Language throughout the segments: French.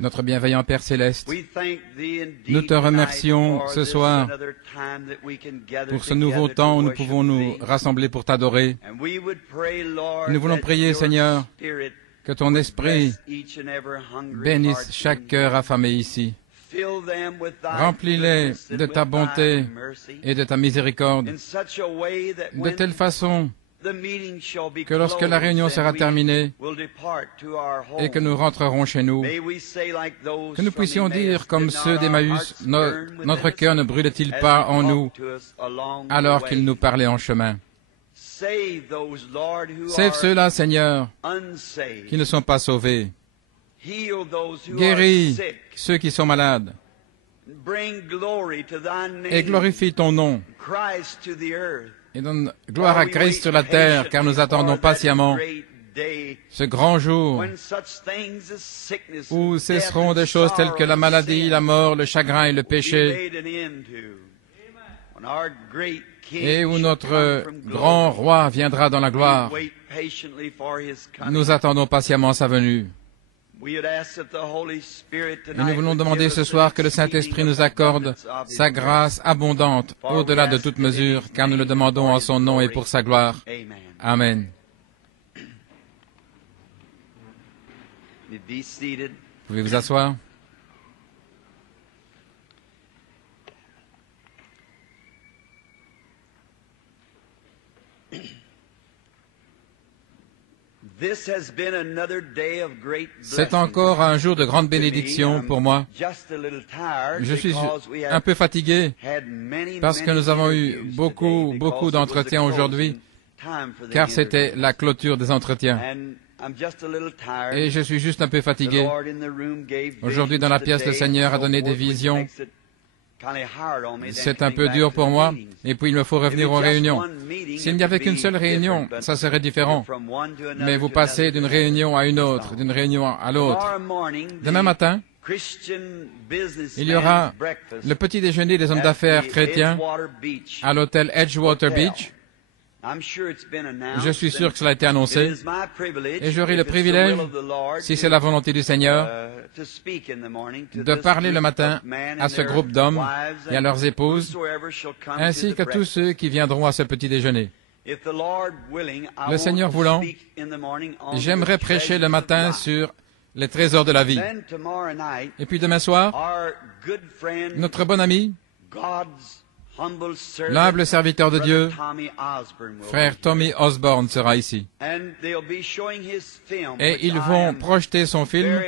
Notre bienveillant Père Céleste, nous te remercions ce soir pour ce nouveau temps où nous pouvons nous rassembler pour t'adorer. Nous voulons prier, Seigneur, que ton Esprit bénisse chaque cœur affamé ici. Remplis-les de ta bonté et de ta miséricorde, de telle façon que lorsque la réunion sera terminée et que nous rentrerons chez nous, que nous puissions dire comme ceux d'Emmaüs, notre cœur ne brûle-t-il pas en nous alors qu'il nous parlait en chemin. Sauve ceux-là, Seigneur, qui ne sont pas sauvés. Guéris ceux qui sont malades et glorifie ton nom. Et donne gloire à Christ sur la terre, car nous attendons patiemment ce grand jour où cesseront des choses telles que la maladie, la mort, le chagrin et le péché, et où notre grand roi viendra dans la gloire. Nous attendons patiemment sa venue. Et nous voulons demander ce soir que le Saint-Esprit nous accorde sa grâce abondante au-delà de toute mesure, car nous le demandons en son nom et pour sa gloire. Amen. Vous pouvez vous asseoir. C'est encore un jour de grande bénédiction pour moi. Je suis un peu fatigué parce que nous avons eu beaucoup d'entretiens aujourd'hui, car c'était la clôture des entretiens. Et je suis juste un peu fatigué. Aujourd'hui, dans la pièce, le Seigneur a donné des visions. C'est un peu dur pour moi, et puis il me faut revenir aux réunions. S'il n'y avait qu'une seule réunion, ça serait différent. Mais vous passez d'une réunion à une autre, d'une réunion à l'autre. Demain matin, il y aura le petit déjeuner des hommes d'affaires chrétiens à l'hôtel Edgewater Beach. Je suis sûr que cela a été annoncé, et j'aurai le privilège, si c'est la volonté du Seigneur, de parler le matin à ce groupe d'hommes et à leurs épouses, ainsi qu'à tous ceux qui viendront à ce petit déjeuner. Le Seigneur voulant, j'aimerais prêcher le matin sur les trésors de la vie. Et puis demain soir, notre bon ami, l'humble serviteur de Dieu, frère Tommy Osborne, sera ici. Et ils vont projeter son film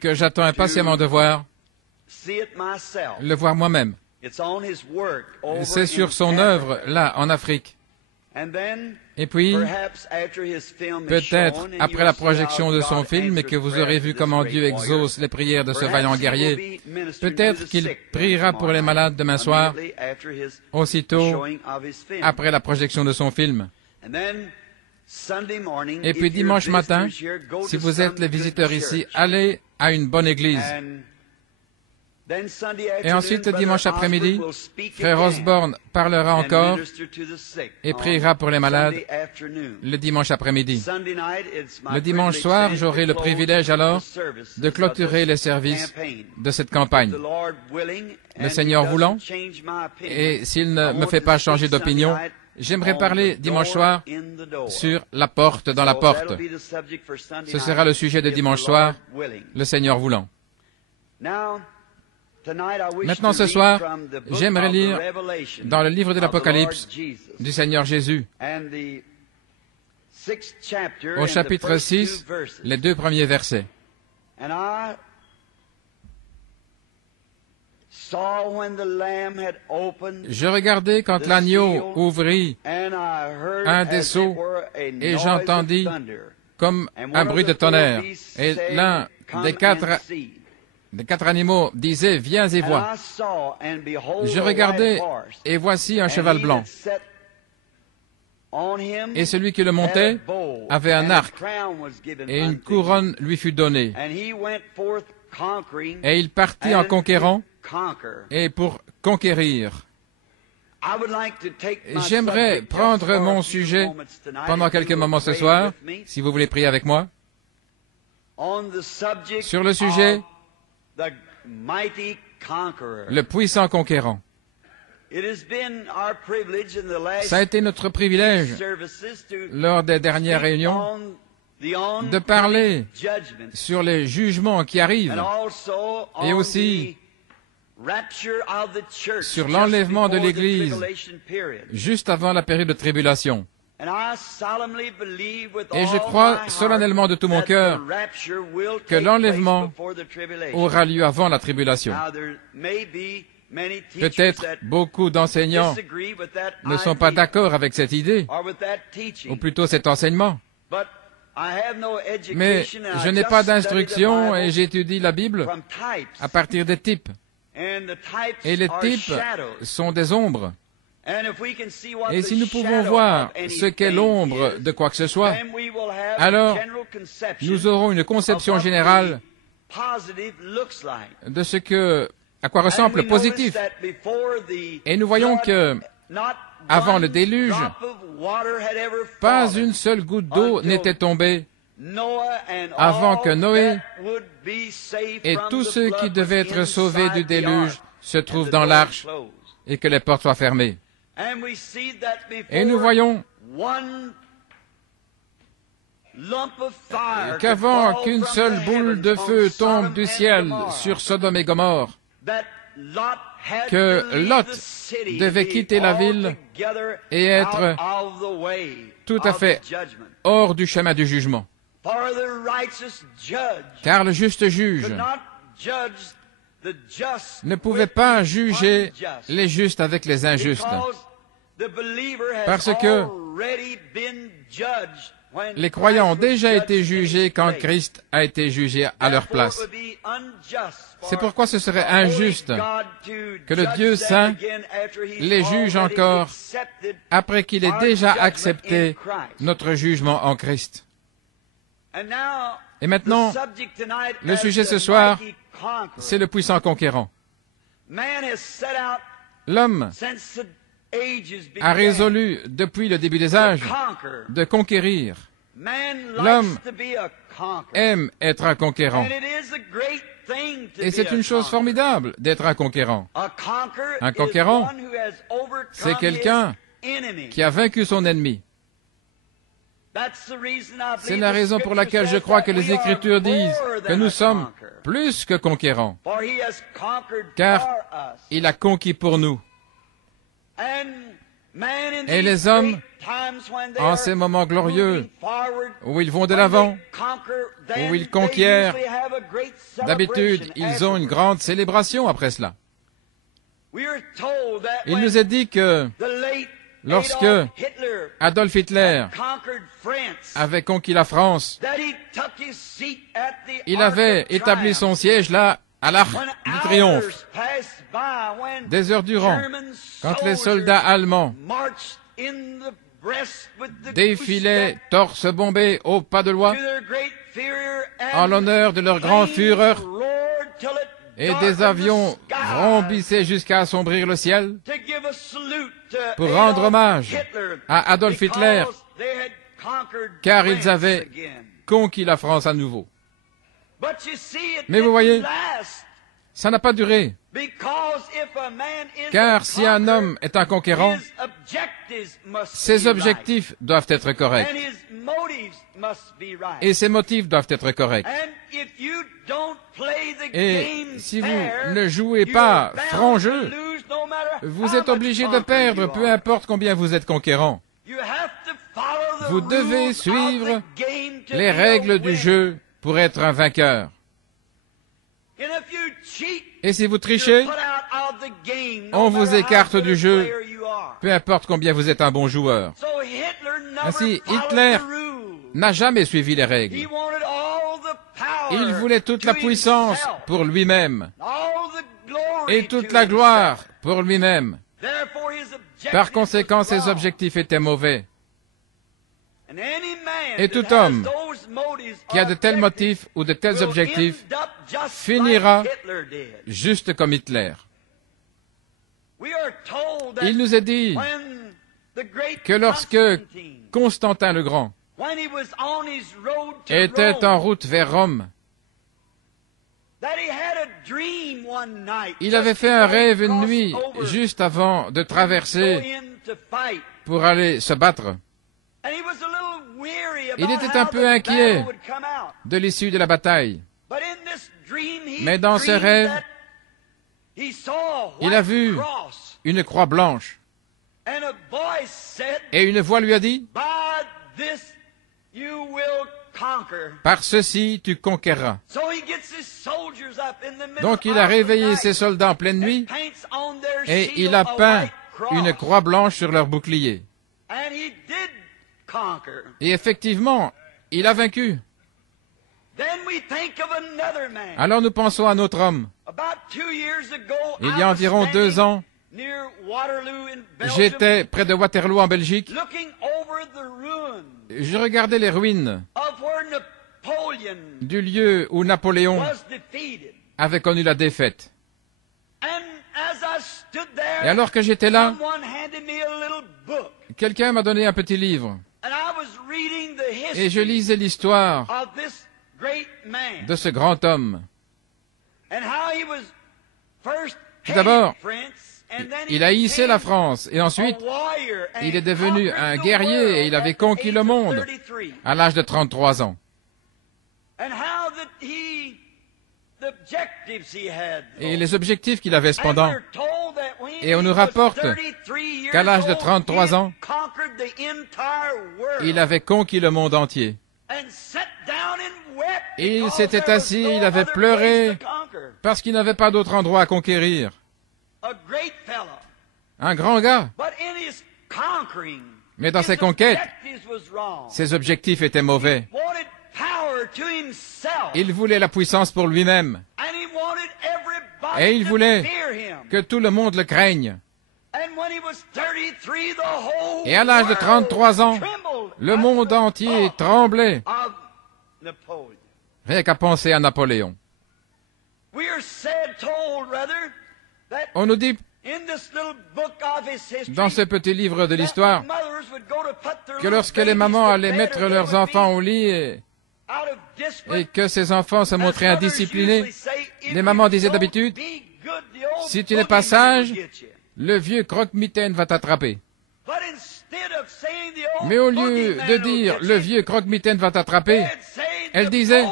que j'attends impatiemment de voir, le voir moi-même. C'est sur son œuvre, là, en Afrique. Et puis, peut-être, après la projection de son film et que vous aurez vu comment Dieu exauce les prières de ce vaillant guerrier, peut-être qu'il priera pour les malades demain soir, aussitôt après la projection de son film. Et puis dimanche matin, si vous êtes les visiteurs ici, allez à une bonne église. Et ensuite, dimanche après-midi, frère Osborne parlera encore et priera pour les malades le dimanche après-midi. Le dimanche soir, j'aurai le privilège alors de clôturer les services de cette campagne. Le Seigneur voulant, et s'il ne me fait pas changer d'opinion, j'aimerais parler dimanche soir sur la porte dans la porte. Ce sera le sujet de dimanche soir, le Seigneur voulant. Maintenant, ce soir, j'aimerais lire dans le livre de l'Apocalypse du Seigneur Jésus, au chapitre 6, les 2 premiers versets. Je regardai quand l'agneau ouvrit un des sceaux et j'entendis comme un bruit de tonnerre. Et l'un des quatre animaux disait, viens et vois. Je regardai, et voici un cheval blanc. Et celui qui le montait avait un arc, et une couronne lui fut donnée. Et il partit en conquérant, et pour conquérir. J'aimerais prendre mon sujet pendant quelques moments ce soir, si vous voulez prier avec moi, sur le sujet le puissant conquérant. Ça a été notre privilège lors des dernières réunions de parler sur les jugements qui arrivent et aussi sur l'enlèvement de l'Église juste avant la période de tribulation. Et je crois solennellement de tout mon cœur que l'enlèvement aura lieu avant la tribulation. Peut-être beaucoup d'enseignants ne sont pas d'accord avec cette idée, ou plutôt cet enseignement. Mais je n'ai pas d'instruction et j'étudie la Bible à partir des types. Et les types sont des ombres. Et si nous pouvons voir ce qu'est l'ombre de quoi que ce soit, alors nous aurons une conception générale de ce que, à quoi ressemble le positif. Et nous voyons que, avant le déluge, pas une seule goutte d'eau n'était tombée avant que Noé et tous ceux qui devaient être sauvés du déluge se trouvent dans l'arche et que les portes soient fermées. Et nous voyons qu'avant qu'une seule boule de feu tombe du ciel sur Sodome et Gomorrhe, que Lot devait quitter la ville et être tout à fait hors du chemin du jugement. Car le juste juge ne pouvait pas juger les justes avec les injustes, parce que les croyants ont déjà été jugés quand Christ a été jugé à leur place. C'est pourquoi ce serait injuste que le Dieu saint les juge encore après qu'il ait déjà accepté notre jugement en Christ. Et maintenant, le sujet ce soir, c'est le puissant conquérant. L'homme a résolu depuis le début des âges de conquérir. L'homme aime être un conquérant. Et c'est une chose formidable d'être un conquérant. Un conquérant, c'est quelqu'un qui a vaincu son ennemi. C'est la raison pour laquelle je crois que les Écritures disent que nous sommes plus que conquérants, car il a conquis pour nous. Et les hommes, en ces moments glorieux, où ils vont de l'avant, où ils conquièrent, d'habitude, ils ont une grande célébration après cela. Il nous est dit que lorsque Adolf Hitler avait conquis la France, il avait établi son siège là, à l'Arc du Triomphe. Des heures durant, quand les soldats allemands défilaient torse bombé au pas de loi, en l'honneur de leur grand Führer, et des avions vrombissaient jusqu'à assombrir le ciel, pour rendre hommage à Adolf Hitler, car ils avaient conquis la France à nouveau. Mais vous voyez, ça n'a pas duré, car si un homme est un conquérant, ses objectifs doivent être corrects, et ses motifs doivent être corrects. Et si vous ne jouez pas franc jeu, vous êtes obligé de perdre, peu importe combien vous êtes conquérant. Vous devez suivre les règles du jeu pour être un vainqueur. Et si vous trichez, on vous écarte du jeu, peu importe combien vous êtes un bon joueur. Ainsi, Hitler n'a jamais suivi les règles. Il voulait toute la puissance pour lui-même et toute la gloire pour lui-même. Par conséquent, ses objectifs étaient mauvais. Et tout homme qui a de tels motifs ou de tels objectifs finira juste comme Hitler. Il nous est dit que lorsque Constantin le Grand était en route vers Rome, il avait fait un rêve une nuit juste avant de traverser pour aller se battre. Il était un peu inquiet de l'issue de la bataille. Mais dans ce rêve, il a vu une croix blanche. Et une voix lui a dit, « Par ceci, tu conquerras. » Donc il a réveillé ses soldats en pleine nuit et il a peint une croix blanche sur leur bouclier. Et effectivement, il a vaincu. Alors nous pensons à un autre homme. Il y a environ 2 ans, j'étais près de Waterloo en Belgique. Je regardais les ruines du lieu où Napoléon avait connu la défaite. Et alors que j'étais là, quelqu'un m'a donné un petit livre. Et je lisais l'histoire de ce grand homme. Tout d'abord, il haïssait la France, et ensuite, il est devenu un guerrier, et il avait conquis le monde à l'âge de 33 ans. Et les objectifs qu'il avait cependant. Et on nous rapporte qu'à l'âge de 33 ans, il avait conquis le monde entier. Et il s'était assis, il avait pleuré parce qu'il n'avait pas d'autre endroit à conquérir. Un grand gars. Mais dans ses conquêtes, ses objectifs étaient mauvais. Il voulait la puissance pour lui-même. Et il voulait que tout le monde le craigne. Et à l'âge de 33 ans, le monde entier tremblait. Rien qu'à penser à Napoléon. On nous dit, dans ce petit livre de l'histoire, que lorsque les mamans allaient mettre leurs enfants au lit et que ces enfants se montraient indisciplinés, les mamans disaient d'habitude, « Si tu n'es pas sage, le vieux croque-mitaine va t'attraper. » Mais au lieu de dire « le vieux croque-mitaine va t'attraper », elle disait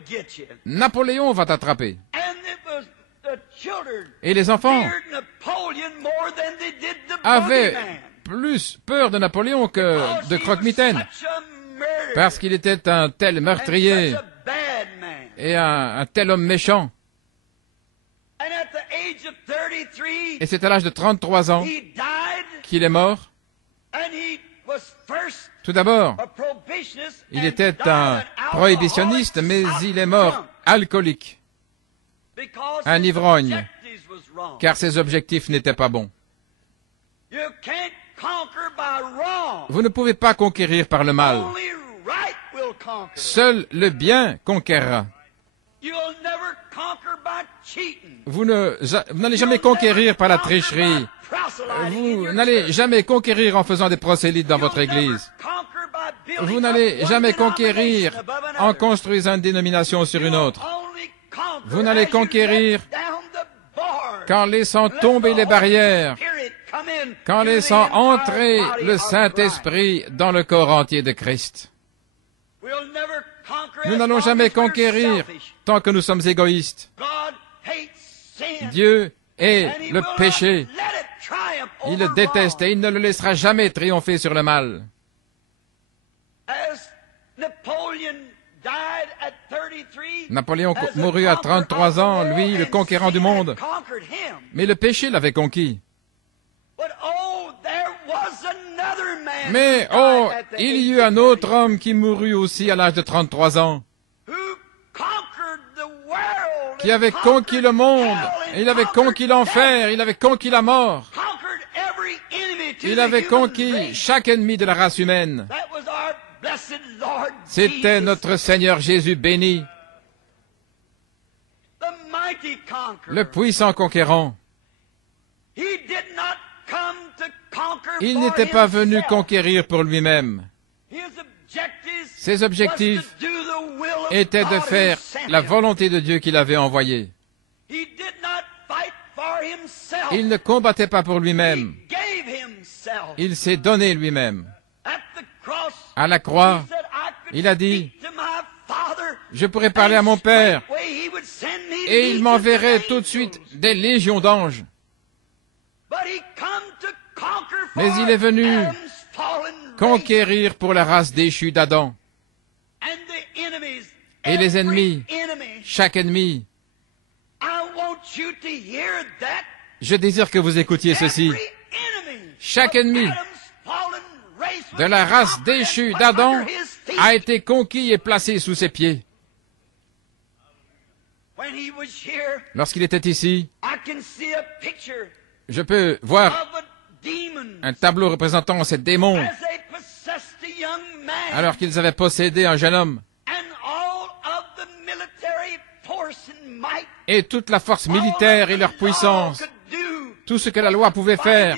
« Napoléon va t'attraper. » Et les enfants avaient plus peur de Napoléon que de croque-mitaine, parce qu'il était un tel meurtrier et un tel homme méchant. Et c'est à l'âge de 33 ans qu'il est mort. Tout d'abord, il était un prohibitionniste, mais il est mort alcoolique, un ivrogne, car ses objectifs n'étaient pas bons. Vous ne pouvez pas conquérir par le mal. Seul le bien conquérera. Vous n'allez jamais conquérir par la tricherie. Vous n'allez jamais conquérir en faisant des prosélytes dans votre église. Vous n'allez jamais conquérir en construisant une dénomination sur une autre. Vous n'allez conquérir qu'en laissant tomber les barrières, qu'en laissant entrer le Saint-Esprit dans le corps entier de Christ. Nous n'allons jamais conquérir tant que nous sommes égoïstes. Dieu est le péché. Il le déteste et il ne le laissera jamais triompher sur le mal. Napoléon mourut à 33 ans, lui, le conquérant du monde. Mais le péché l'avait conquis. Mais, oh, il y eut un autre homme qui mourut aussi à l'âge de 33 ans, qui avait conquis le monde, il avait conquis l'enfer, il avait conquis la mort, il avait conquis chaque ennemi de la race humaine. C'était notre Seigneur Jésus béni, le puissant conquérant. Il n'était pas venu conquérir pour lui-même. Ses objectifs étaient de faire la volonté de Dieu qu'il avait envoyé. Il ne combattait pas pour lui-même. Il s'est donné lui-même. À la croix, il a dit, « Je pourrais parler à mon Père, et il m'enverrait tout de suite des légions d'anges. » Mais il est venu conquérir pour la race déchue d'Adam. Et les ennemis, chaque ennemi. Je désire que vous écoutiez ceci. Chaque ennemi de la race déchue d'Adam a été conquis et placé sous ses pieds. Lorsqu'il était ici, je peux voir un tableau représentant ces démons alors qu'ils avaient possédé un jeune homme. Et toute la force militaire et leur puissance, tout ce que la loi pouvait faire,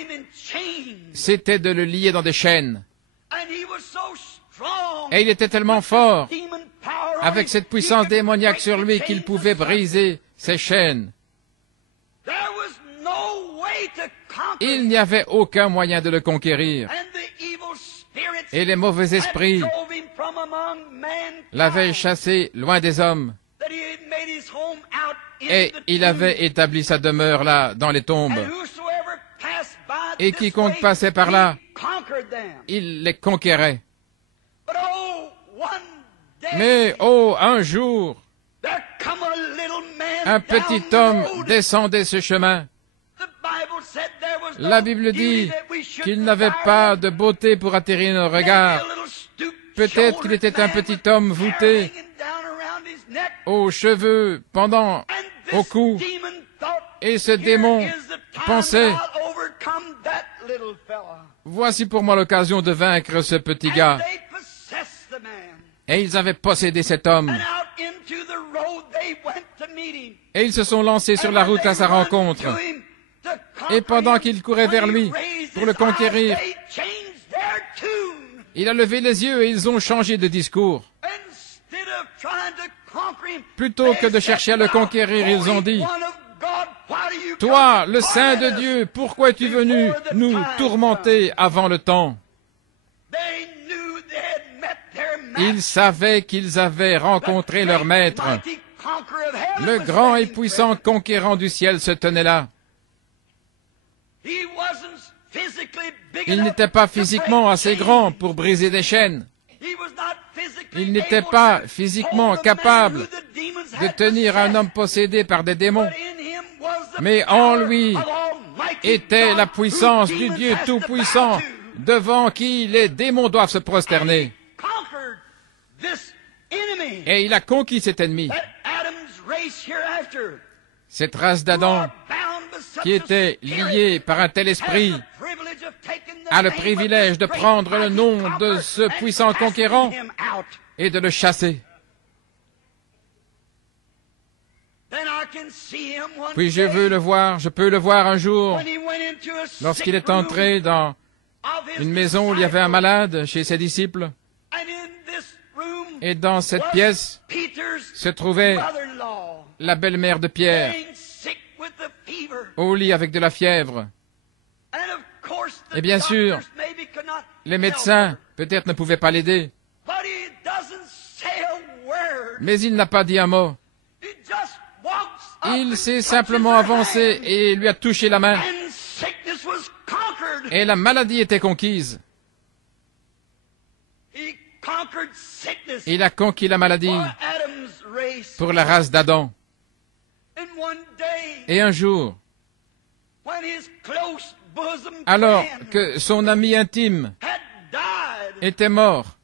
c'était de le lier dans des chaînes. Et il était tellement fort, avec cette puissance démoniaque sur lui, qu'il pouvait briser ces chaînes. Il n'y avait aucun moyen de le conquérir. Et les mauvais esprits l'avaient chassé loin des hommes. Et il avait établi sa demeure là, dans les tombes. Et quiconque passait par là, il les conquérait. Mais, oh, un jour, un petit homme descendait ce chemin. La Bible dit qu'il n'avait pas de beauté pour attirer nos regards. Peut-être qu'il était un petit homme voûté, aux cheveux pendant au cou. Et ce démon pensait, voici pour moi l'occasion de vaincre ce petit gars. Et ils avaient possédé cet homme. Et ils se sont lancés sur la route à sa rencontre. Et pendant qu'il courait vers lui pour le conquérir, il a levé les yeux et ils ont changé de discours. Plutôt que de chercher à le conquérir, ils ont dit, « Toi, le Saint de Dieu, pourquoi es-tu venu nous tourmenter avant le temps ?» Ils savaient qu'ils avaient rencontré leur maître. Le grand et puissant conquérant du ciel se tenait là. Il n'était pas physiquement assez grand pour briser des chaînes. Il n'était pas physiquement capable de tenir un homme possédé par des démons. Mais en lui était la puissance du Dieu Tout-Puissant devant qui les démons doivent se prosterner. Et il a conquis cet ennemi. Cette race d'Adam, qui était liée par un tel esprit, a le privilège de prendre le nom de ce puissant conquérant et de le chasser. Puis je peux le voir un jour, lorsqu'il est entré dans une maison où il y avait un malade chez ses disciples, et dans cette pièce se trouvait la belle-mère de Pierre, au lit avec de la fièvre. Et bien sûr, les médecins peut-être ne pouvaient pas l'aider, mais il n'a pas dit un mot. Il s'est simplement avancé et lui a touché la main. Et la maladie était conquise. Il a conquis la maladie pour la race d'Adam. Et un jour, alors que son ami intime était mort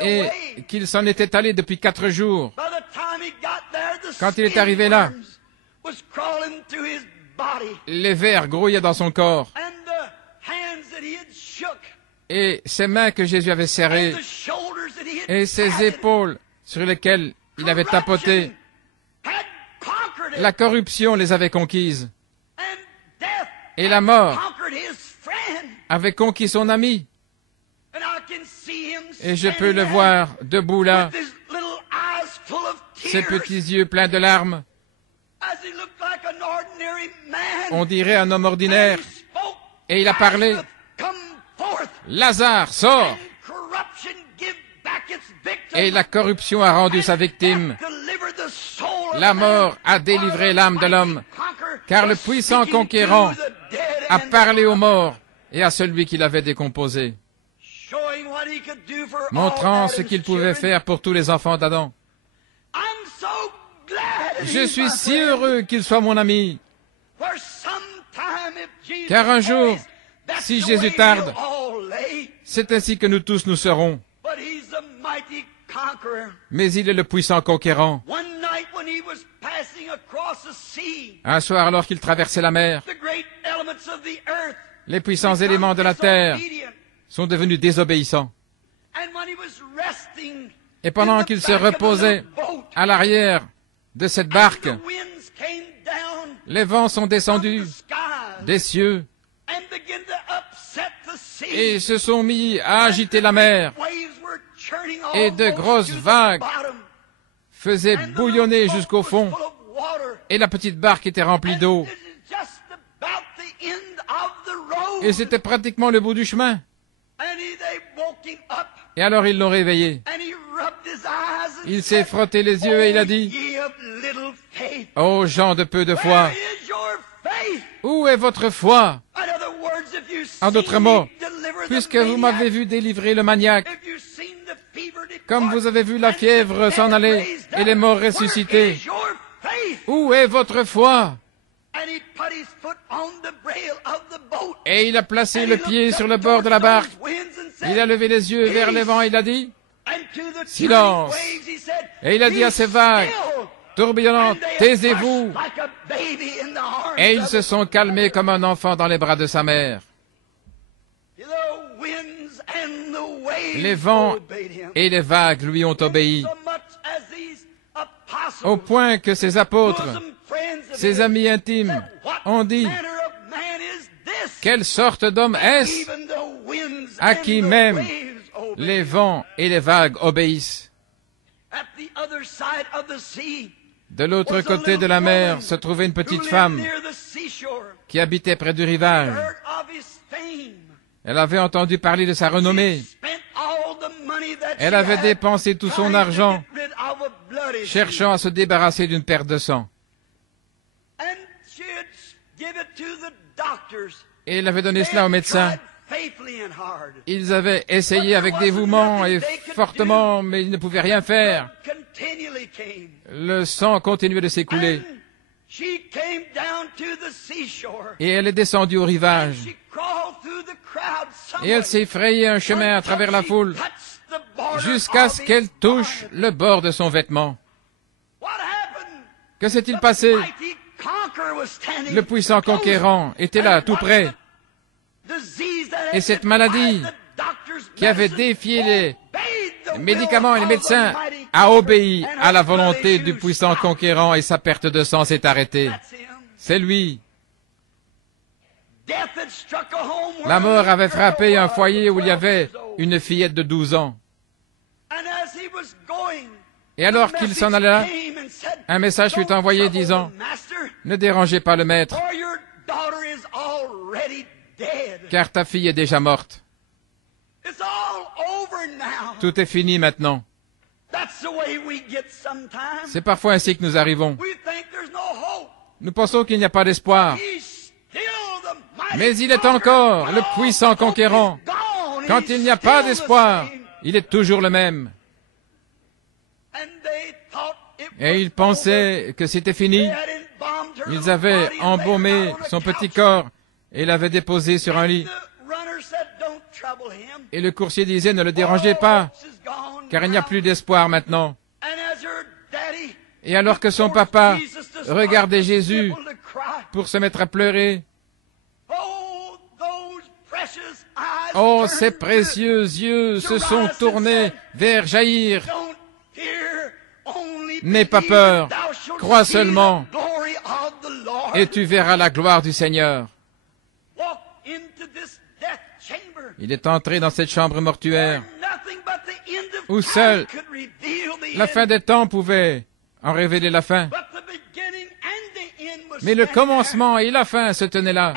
et qu'il s'en était allé depuis 4 jours, quand il est arrivé là, les vers grouillaient dans son corps et ses mains que Jésus avait serrées et ses épaules sur lesquelles il avait tapoté, la corruption les avait conquises. Et la mort avait conquis son ami. Et je peux le voir debout là, ses petits yeux pleins de larmes. On dirait un homme ordinaire. Et il a parlé. Lazare, sors! Et la corruption a rendu sa victime. La mort a délivré l'âme de l'homme, car le puissant conquérant a parlé aux morts et à celui qui l'avait décomposé, montrant ce qu'il pouvait faire pour tous les enfants d'Adam. Je suis si heureux qu'il soit mon ami, car un jour, si Jésus tarde, c'est ainsi que nous tous nous serons. Mais il est le puissant conquérant. Un soir, alors qu'il traversait la mer, les puissants éléments de la terre sont devenus désobéissants. Et pendant qu'il se reposait à l'arrière de cette barque, les vents sont descendus des cieux et se sont mis à agiter la mer. Et de grosses vagues faisaient bouillonner jusqu'au fond. Et la petite barque était remplie d'eau. Et c'était pratiquement le bout du chemin. Et alors ils l'ont réveillé. Il s'est frotté les yeux et il a dit, « Ô gens de peu de foi, où est votre foi? » En d'autres mots, puisque vous m'avez vu délivrer le maniaque, comme vous avez vu la fièvre s'en aller et les morts ressuscités, où est votre foi? Et il a placé le pied sur le bord de la barque. Il a levé les yeux vers les vents et il a dit, « Silence !» Et il a dit à ces vagues tourbillonnantes, « Taisez-vous !» Et ils se sont calmés comme un enfant dans les bras de sa mère. Les vents et les vagues lui ont obéi, au point que ses apôtres, ses amis intimes, ont dit, « Quelle sorte d'homme est-ce à qui même les vents et les vagues obéissent ?» De l'autre côté de la mer se trouvait une petite femme qui habitait près du rivage. Elle avait entendu parler de sa renommée. Elle avait dépensé tout son argent cherchant à se débarrasser d'une perte de sang. Et elle avait donné cela aux médecins. Ils avaient essayé avec dévouement et fortement, mais ils ne pouvaient rien faire. Le sang continuait de s'écouler. Et elle est descendue au rivage. Et elle s'est frayé un chemin à travers la foule jusqu'à ce qu'elle touche le bord de son vêtement. Que s'est-il passé? Le puissant conquérant était là, tout près. Et cette maladie qui avait défié les médicaments et les médecins a obéi à la volonté du puissant conquérant et sa perte de sang s'est arrêtée. C'est lui. La mort avait frappé un foyer où il y avait une fillette de 12 ans. Et alors qu'il s'en allait là, un message fut envoyé disant, « Ne dérangez pas le maître, car ta fille est déjà morte. Tout est fini maintenant. » C'est parfois ainsi que nous arrivons. Nous pensons qu'il n'y a pas d'espoir. Mais il est encore le puissant conquérant. Quand il n'y a pas d'espoir, il est toujours le même. Et ils pensaient que c'était fini. Ils avaient embaumé son petit corps et l'avaient déposé sur un lit. Et le coursier disait, ne le dérangez pas, car il n'y a plus d'espoir maintenant. Et alors que son papa regardait Jésus pour se mettre à pleurer, oh, ces précieux yeux se sont tournés vers Jaïr. N'aie pas peur, crois seulement, et tu verras la gloire du Seigneur. Il est entré dans cette chambre mortuaire où seul la fin des temps pouvait en révéler la fin. Mais le commencement et la fin se tenaient là.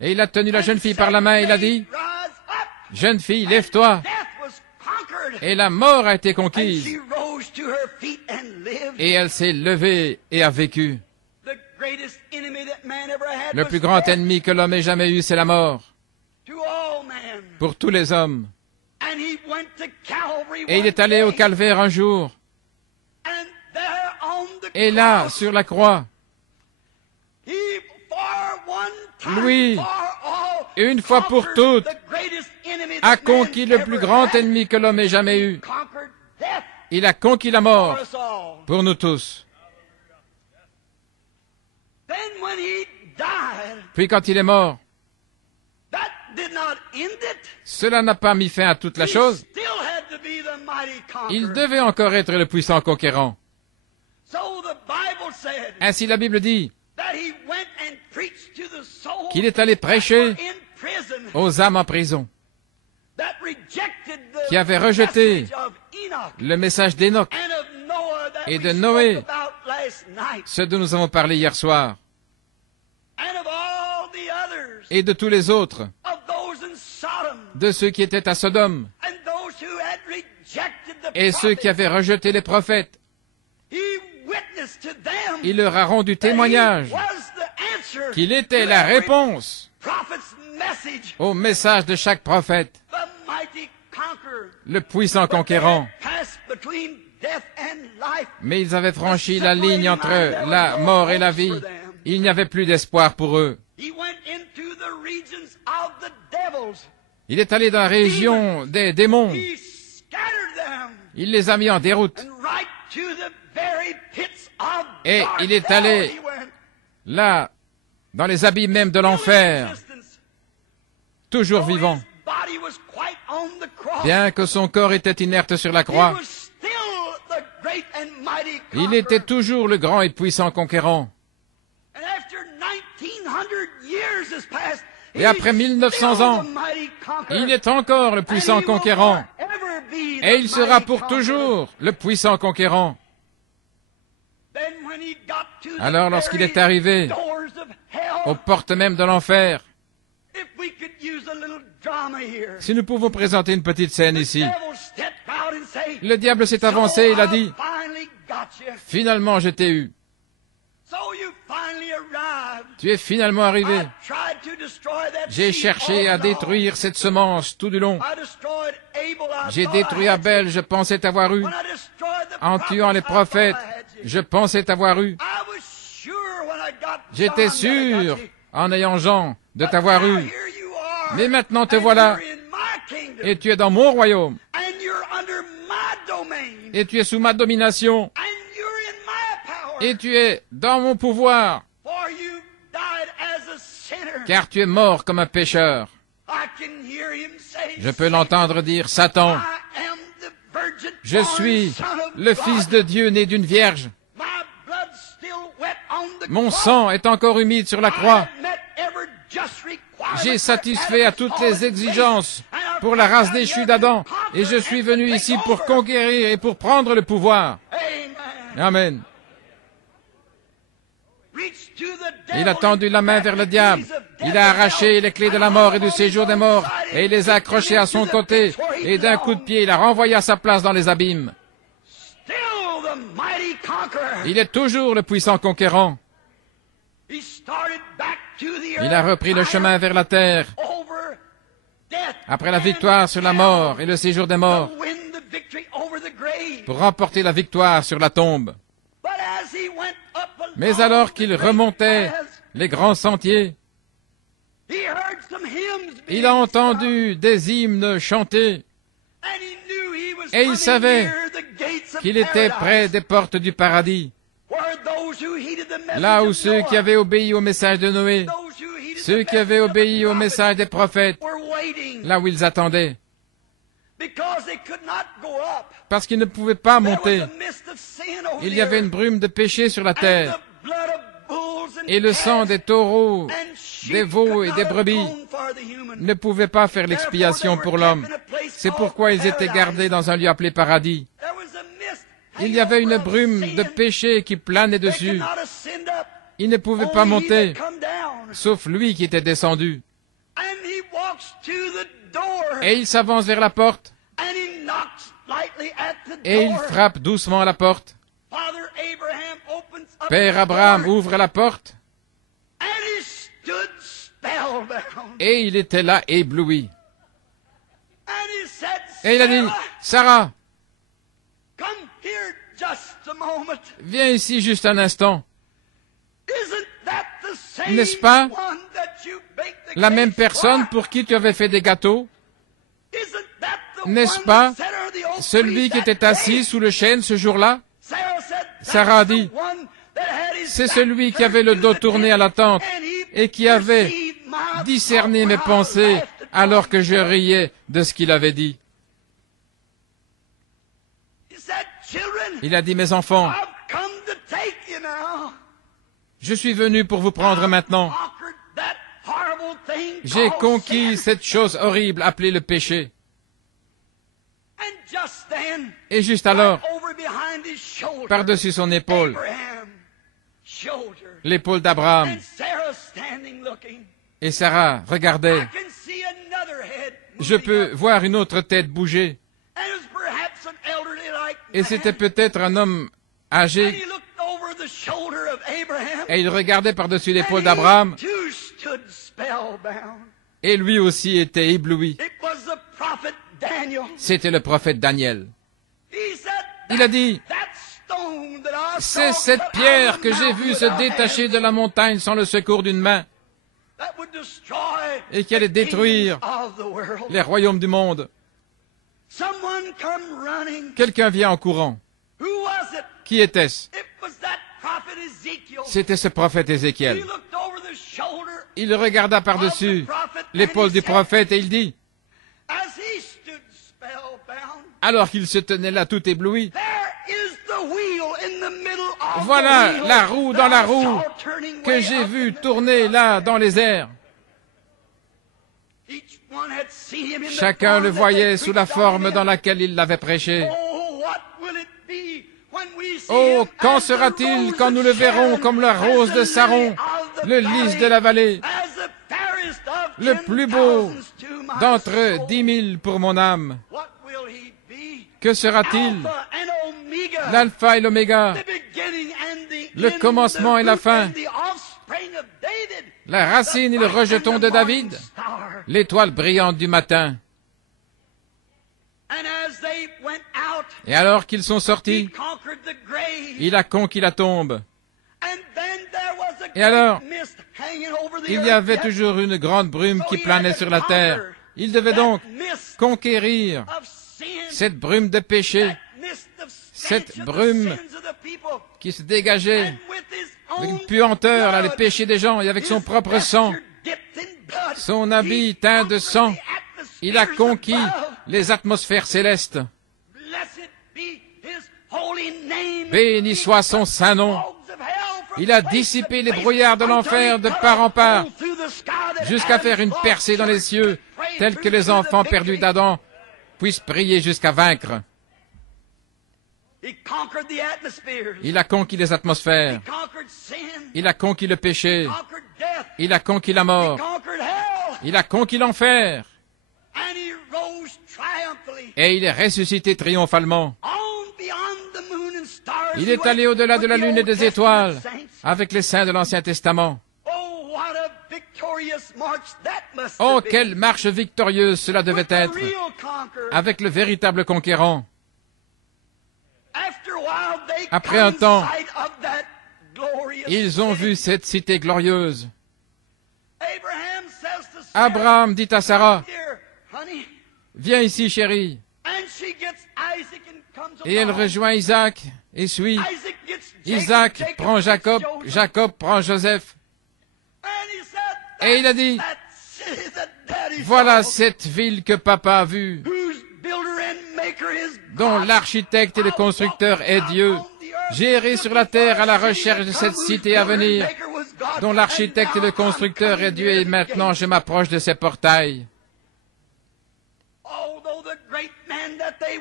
Et il a tenu la jeune fille par la main et il a dit, « Jeune fille, lève-toi. » Et la mort a été conquise. Et elle s'est levée et a vécu. Le plus grand ennemi que l'homme ait jamais eu, c'est la mort. Pour tous les hommes. Et il est allé au calvaire un jour. Et là, sur la croix, lui, une fois pour toutes, a conquis le plus grand ennemi que l'homme ait jamais eu. Il a conquis la mort pour nous tous. Puis quand il est mort, cela n'a pas mis fin à toute la chose. Il devait encore être le puissant conquérant. Ainsi la Bible dit qu'il est allé prêcher aux âmes en prison, qui avaient rejeté le message d'Enoch et de Noé, ce dont nous avons parlé hier soir, et de tous les autres, de ceux qui étaient à Sodome, et ceux qui avaient rejeté les prophètes. Il leur a rendu témoignage qu'il était la réponse au message de chaque prophète, le puissant conquérant. Mais ils avaient franchi la ligne entre la mort et la vie. Il n'y avait plus d'espoir pour eux. Il est allé dans la région des démons. Il les a mis en déroute. Et il est allé là, dans les abîmes même de l'enfer, toujours vivant. Bien que son corps était inerte sur la croix, il était toujours le grand et puissant conquérant. Et après 1900 ans, il est encore le puissant conquérant. Et il sera pour toujours le puissant conquérant. Alors lorsqu'il est arrivé aux portes même de l'enfer, si nous pouvons présenter une petite scène ici, le diable s'est avancé et il a dit, « Finalement je t'ai eu. Tu es finalement arrivé. J'ai cherché à détruire cette semence tout du long. J'ai détruit Abel, je pensais t'avoir eu. En tuant les prophètes, je pensais t'avoir eu. J'étais sûr, en ayant Jean, de t'avoir eu. Mais maintenant te voilà, et tu es dans mon royaume, et tu es sous ma domination, et tu es dans mon pouvoir, car tu es mort comme un pécheur. » Je peux l'entendre dire, « Satan, je suis le Fils de Dieu né d'une vierge. Mon sang est encore humide sur la croix. J'ai satisfait à toutes les exigences pour la race déchue d'Adam, et je suis venu ici pour conquérir et pour prendre le pouvoir. » Amen. Il a tendu la main vers le diable. Il a arraché les clés de la mort et du séjour des morts, et il les a accrochées à son côté, et d'un coup de pied, il a renvoyé à sa place dans les abîmes. Il est toujours le puissant conquérant. Il a repris le chemin vers la terre, après la victoire sur la mort et le séjour des morts, pour remporter la victoire sur la tombe. Mais alors qu'il remontait les grands sentiers, il a entendu des hymnes chantés, et il savait qu'il était près des portes du paradis, là où ceux qui avaient obéi au message de Noé, ceux qui avaient obéi au message des prophètes, là où ils attendaient, parce qu'ils ne pouvaient pas monter. Il y avait une brume de péché sur la terre, Et le sang des taureaux, des veaux et des brebis ne pouvait pas faire l'expiation pour l'homme. C'est pourquoi ils étaient gardés dans un lieu appelé paradis. Il y avait une brume de péché qui planait dessus. Il ne pouvait pas monter, sauf lui qui était descendu. Et il s'avance vers la porte, et il frappe doucement à la porte. Père Abraham ouvre la porte, et il était là ébloui. Et il a dit, Sarah, viens ici juste un instant. N'est-ce pas la même personne pour qui tu avais fait des gâteaux? N'est-ce pas celui qui était assis sous le chêne ce jour-là? Sarah a dit, c'est celui qui avait le dos tourné à la tente et qui avait discerné mes pensées alors que je riais de ce qu'il avait dit. Il a dit, mes enfants, je suis venu pour vous prendre maintenant. J'ai conquis cette chose horrible appelée le péché. Et juste alors, par-dessus son épaule, l'épaule d'Abraham, et Sarah regardait. Je peux voir une autre tête bouger. Et c'était peut-être un homme âgé. Et il regardait par-dessus l'épaule d'Abraham. Et lui aussi était ébloui. C'était le prophète Daniel. Il a dit, c'est cette pierre que j'ai vue se détacher de la montagne sans le secours d'une main et qui allait détruire les royaumes du monde. Quelqu'un vient en courant. Qui était-ce? C'était ce prophète Ézéchiel. Il regarda par-dessus l'épaule du prophète et il dit, alors qu'il se tenait là tout ébloui, voilà la roue dans la roue que j'ai vue tourner là dans les airs. Chacun le voyait sous la forme dans laquelle il l'avait prêché. Oh, quand sera-t-il quand nous le verrons comme la rose de Saron, le lys de la vallée, le plus beau d'entre 10 000 pour mon âme? Que sera-t-il? L'alpha et l'oméga, le commencement et la fin, la racine et le rejeton de David, l'étoile brillante du matin. Et alors qu'ils sont sortis, il a conquis la tombe. Et alors, il y avait toujours une grande brume qui planait sur la terre. Il devait donc conquérir cette brume de péché, cette brume qui se dégageait avec une puanteur, là, les péchés des gens, et avec son propre sang, son habit teint de sang, il a conquis les atmosphères célestes. Béni soit son saint nom. Il a dissipé les brouillards de l'enfer de part en part, jusqu'à faire une percée dans les cieux, telle que les enfants perdus d'Adam puissent prier jusqu'à vaincre. Il a conquis les atmosphères. Il a conquis le péché. Il a conquis la mort. Il a conquis l'enfer. Et il est ressuscité triomphalement. Il est allé au-delà de la lune et des étoiles avec les saints de l'Ancien Testament. Oh, quelle marche victorieuse cela devait être avec le véritable conquérant. Après un temps, ils ont vu cette cité glorieuse. Abraham dit à Sarah, viens ici, chérie. Et elle rejoint Isaac et suit. Isaac prend Jacob, Jacob prend Joseph. Et il a dit, voilà cette ville que papa a vue, dont l'architecte et le constructeur est Dieu. J'ai erré sur la terre à la recherche de cette cité à venir, dont l'architecte et le constructeur est Dieu, et maintenant je m'approche de ces portails.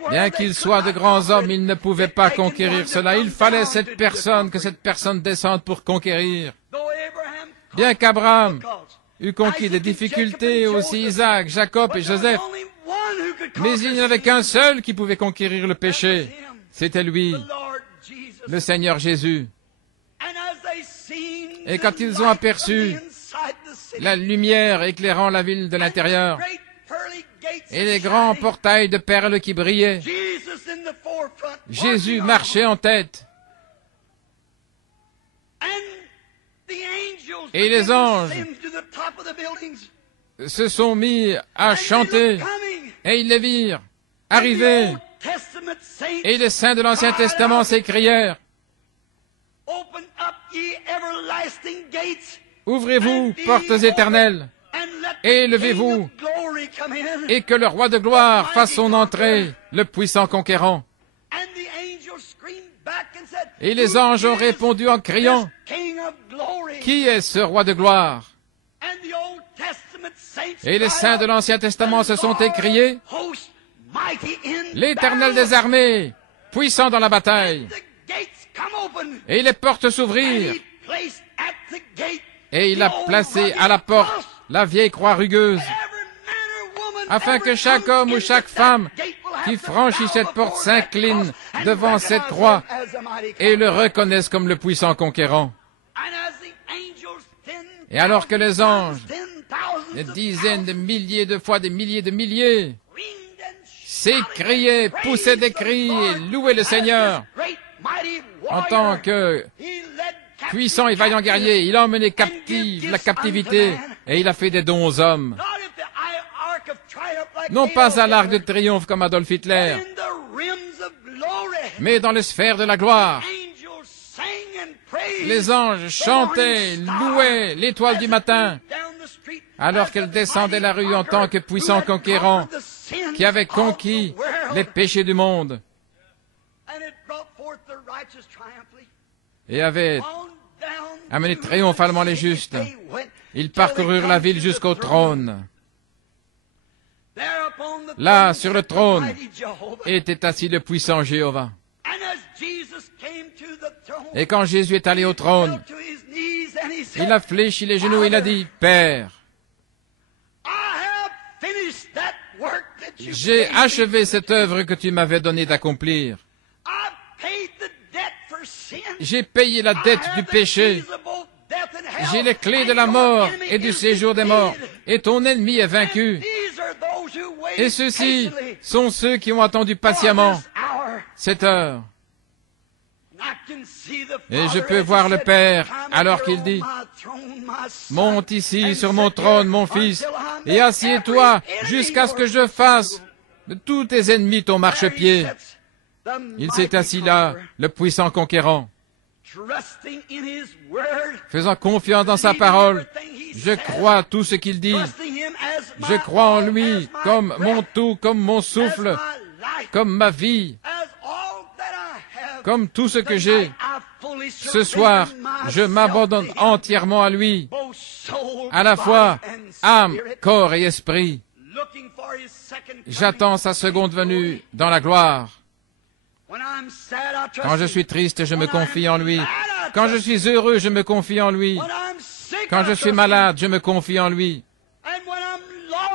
Bien qu'ils soient de grands hommes, ils ne pouvaient pas conquérir cela. Il fallait que cette personne descende pour conquérir. Bien qu'Abraham eût conquis des difficultés, aussi Isaac, Jacob et Joseph, mais il n'y avait qu'un seul qui pouvait conquérir le péché. C'était lui, le Seigneur Jésus. Et quand ils ont aperçu la lumière éclairant la ville de l'intérieur, et les grands portails de perles qui brillaient, Jésus marchait en tête. Et les anges se sont mis à chanter, et ils les virent arriver. Et les saints de l'Ancien Testament s'écrièrent, ouvrez-vous, portes éternelles, et levez-vous, et que le roi de gloire fasse son entrée, le puissant conquérant. Et les anges ont répondu en criant, qui est ce roi de gloire? Et les saints de l'Ancien Testament se sont écriés, l'Éternel des armées, puissant dans la bataille. Et les portes s'ouvrirent, et il a placé à la porte la vieille croix rugueuse, afin que chaque homme ou chaque femme qui franchit cette porte s'incline devant cette croix et le reconnaisse comme le puissant conquérant. Et alors que les anges, des dizaines de milliers de fois, des milliers de milliers, s'écriaient, poussaient des cris et louaient le Seigneur, en tant que puissant et vaillant guerrier, il a emmené la captivité et il a fait des dons aux hommes. Non pas à l'arc de triomphe comme Adolf Hitler, mais dans les sphères de la gloire. Les anges chantaient, louaient l'étoile du matin, alors qu'elle descendait la rue en tant que puissant conquérant qui avait conquis les péchés du monde et avait amené triomphalement les justes. Ils parcoururent la ville jusqu'au trône. Là, sur le trône, était assis le puissant Jéhovah. Et quand Jésus est allé au trône, il a fléchi les genoux et il a dit, Père, j'ai achevé cette œuvre que tu m'avais donné d'accomplir. J'ai payé la dette du péché. J'ai les clés de la mort et du séjour des morts. Et ton ennemi est vaincu. Et ceux-ci sont ceux qui ont attendu patiemment cette heure. Et je peux voir le Père alors qu'il dit, monte ici sur mon trône, mon fils, et assieds-toi jusqu'à ce que je fasse de tous tes ennemis ton marchepied. Il s'est assis là, le puissant conquérant, faisant confiance dans sa parole. Je crois à tout ce qu'il dit. Je crois en lui comme mon tout, comme mon souffle, comme ma vie, comme tout ce que j'ai. Ce soir, je m'abandonne entièrement à lui, à la fois âme, corps et esprit. J'attends sa seconde venue dans la gloire. Quand je suis triste, je me confie en lui. Quand je suis heureux, je me confie en lui. Quand je suis malade, je me confie en lui.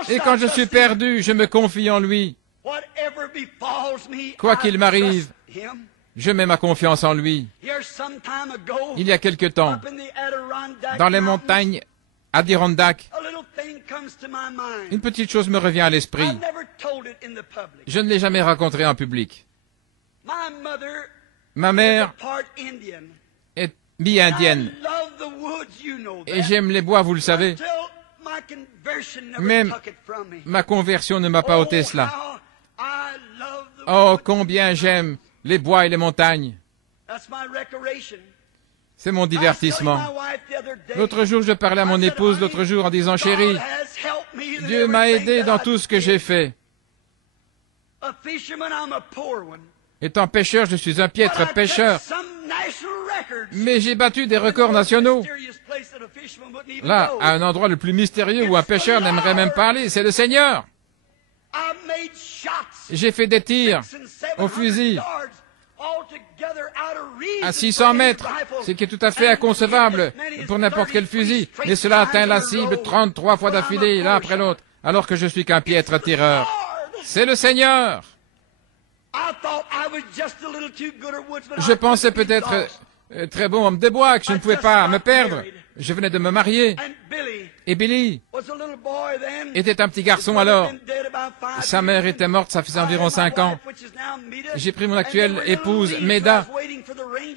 Et quand je suis perdu, je me confie en lui. Quoi qu'il m'arrive, je mets ma confiance en lui. Il y a quelque temps, dans les montagnes Adirondack, une petite chose me revient à l'esprit. Je ne l'ai jamais racontée en public. Ma mère est mi-indienne et j'aime les bois, vous le savez. Même ma conversion ne m'a pas ôté cela. Oh, combien j'aime les bois et les montagnes. C'est mon divertissement. L'autre jour, je parlais à mon épouse en disant, chérie, Dieu m'a aidé dans tout ce que j'ai fait. Étant pêcheur, je suis un piètre pêcheur. Mais j'ai battu des records nationaux. Là, à un endroit le plus mystérieux où un pêcheur n'aimerait même pas aller, c'est le Seigneur. J'ai fait des tirs au fusil à 600 mètres, ce qui est tout à fait inconcevable pour n'importe quel fusil. Mais cela atteint la cible 33 fois d'affilée, l'un après l'autre, alors que je suis qu'un piètre tireur. C'est le Seigneur. Je pensais peut-être très bon homme de bois, que je ne pouvais pas me perdre. Je venais de me marier. Et Billy était un petit garçon alors. Sa mère était morte, ça faisait environ 5 ans. J'ai pris mon actuelle épouse, Meda,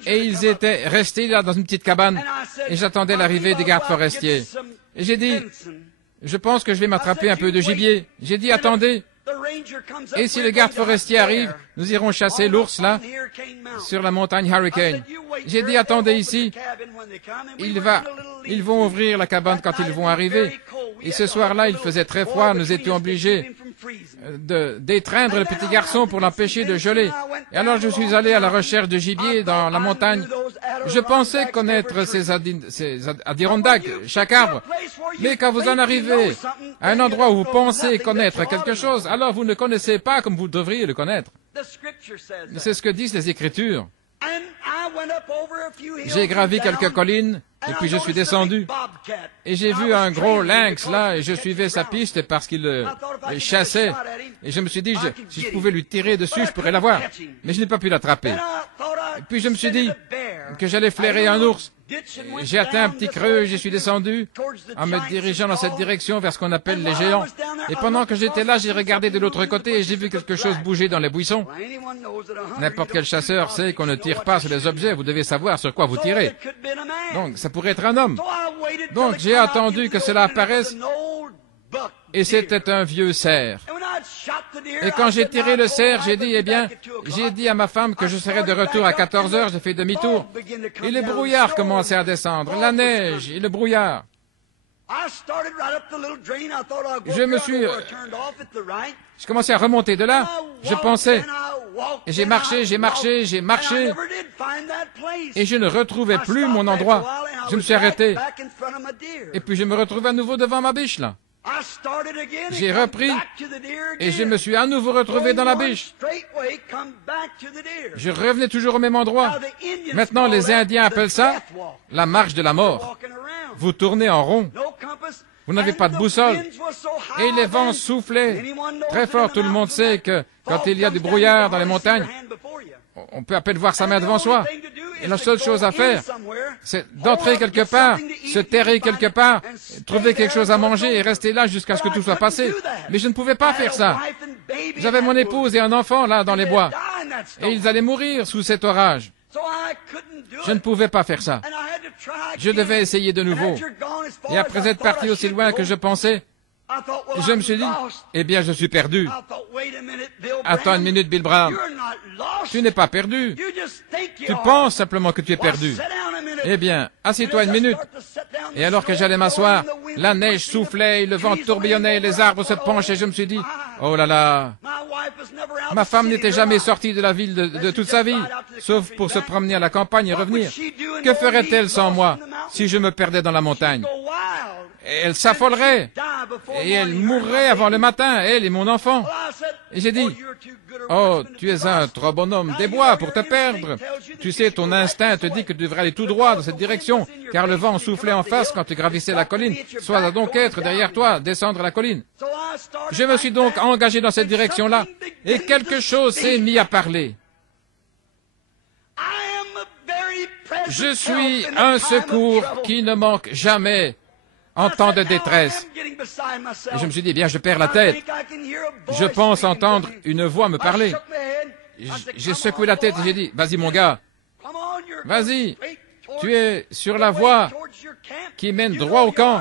et ils étaient restés là dans une petite cabane, et j'attendais l'arrivée des gardes forestiers. Et j'ai dit, je pense que je vais m'attraper un peu de gibier. J'ai dit, attendez. Et si le garde forestier arrive, nous irons chasser l'ours là, sur la montagne Hurricane. J'ai dit, attendez ici. Ils vont ouvrir la cabane quand ils vont arriver. Et ce soir-là, il faisait très froid, nous étions obligés d'étreindre le petit garçon pour l'empêcher de geler. Et alors je suis allé à la recherche de gibier dans la montagne. Je pensais connaître ces Adirondacks, chaque arbre. Mais quand vous en arrivez à un endroit où vous pensez connaître quelque chose, alors vous ne connaissez pas comme vous devriez le connaître. C'est ce que disent les Écritures. J'ai gravi quelques collines, et puis je suis descendu. Et j'ai vu un gros lynx là, et je suivais sa piste parce qu'il chassait. Et je me suis dit, si je pouvais lui tirer dessus, je pourrais l'avoir. Mais je n'ai pas pu l'attraper. Et puis je me suis dit que j'allais flairer un ours. J'ai atteint un petit creux, j'y suis descendu en me dirigeant dans cette direction vers ce qu'on appelle les géants. Et pendant que j'étais là, j'ai regardé de l'autre côté et j'ai vu quelque chose bouger dans les buissons. N'importe quel chasseur sait qu'on ne tire pas sur les objets, vous devez savoir sur quoi vous tirez. Donc, ça pourrait être un homme. Donc, j'ai attendu que cela apparaisse et c'était un vieux cerf. Et quand j'ai tiré le cerf, j'ai dit à ma femme que je serais de retour à 14 heures, j'ai fait demi-tour. Et le brouillard commençait à descendre, la neige et le brouillard. Je commençais à remonter de là, je pensais, et j'ai marché, et je ne retrouvais plus mon endroit. Je me suis arrêté, et puis je me retrouve à nouveau devant ma biche, là. J'ai repris et je me suis à nouveau retrouvé dans la biche. Je revenais toujours au même endroit. Maintenant, les Indiens appellent ça la marche de la mort. Vous tournez en rond. Vous n'avez pas de boussole. Et les vents soufflaient très fort. Tout le monde sait que quand il y a du brouillard dans les montagnes, on peut à peine voir sa main devant soi. Et la seule chose à faire, c'est d'entrer quelque part, se terrer quelque part, trouver quelque chose à manger et rester là jusqu'à ce que tout soit passé. Mais je ne pouvais pas faire ça. J'avais mon épouse et un enfant là dans les bois. Et ils allaient mourir sous cet orage. Je ne pouvais pas faire ça. Je devais essayer de nouveau. Et après être parti aussi loin que je pensais, je me suis dit, eh bien, je suis perdu. Attends une minute, Bill Brown. Tu n'es pas perdu. Tu penses simplement que tu es perdu. Eh bien, assieds-toi une minute. Et alors que j'allais m'asseoir, la neige soufflait, le vent tourbillonnait, les arbres se penchaient, je me suis dit, oh là là, ma femme n'était jamais sortie de la ville de toute sa vie, sauf pour se promener à la campagne et revenir. Que ferait-elle sans moi si je me perdais dans la montagne? Elle s'affolerait et elle mourrait avant le matin, elle et mon enfant. Et j'ai dit, oh, tu es un trop bon homme des bois pour te perdre. Tu sais, ton instinct te dit que tu devrais aller tout droit dans cette direction, car le vent soufflait en face quand tu gravissais la colline. Soit donc être derrière toi, descendre la colline. Je me suis donc engagé dans cette direction-là, et quelque chose s'est mis à parler. Je suis un secours qui ne manque jamais en temps de détresse. Et je me suis dit, bien, je perds la tête. Je pense entendre une voix me parler. J'ai secoué la tête et j'ai dit, vas-y mon gars, vas-y, tu es sur la voie qui mène droit au camp.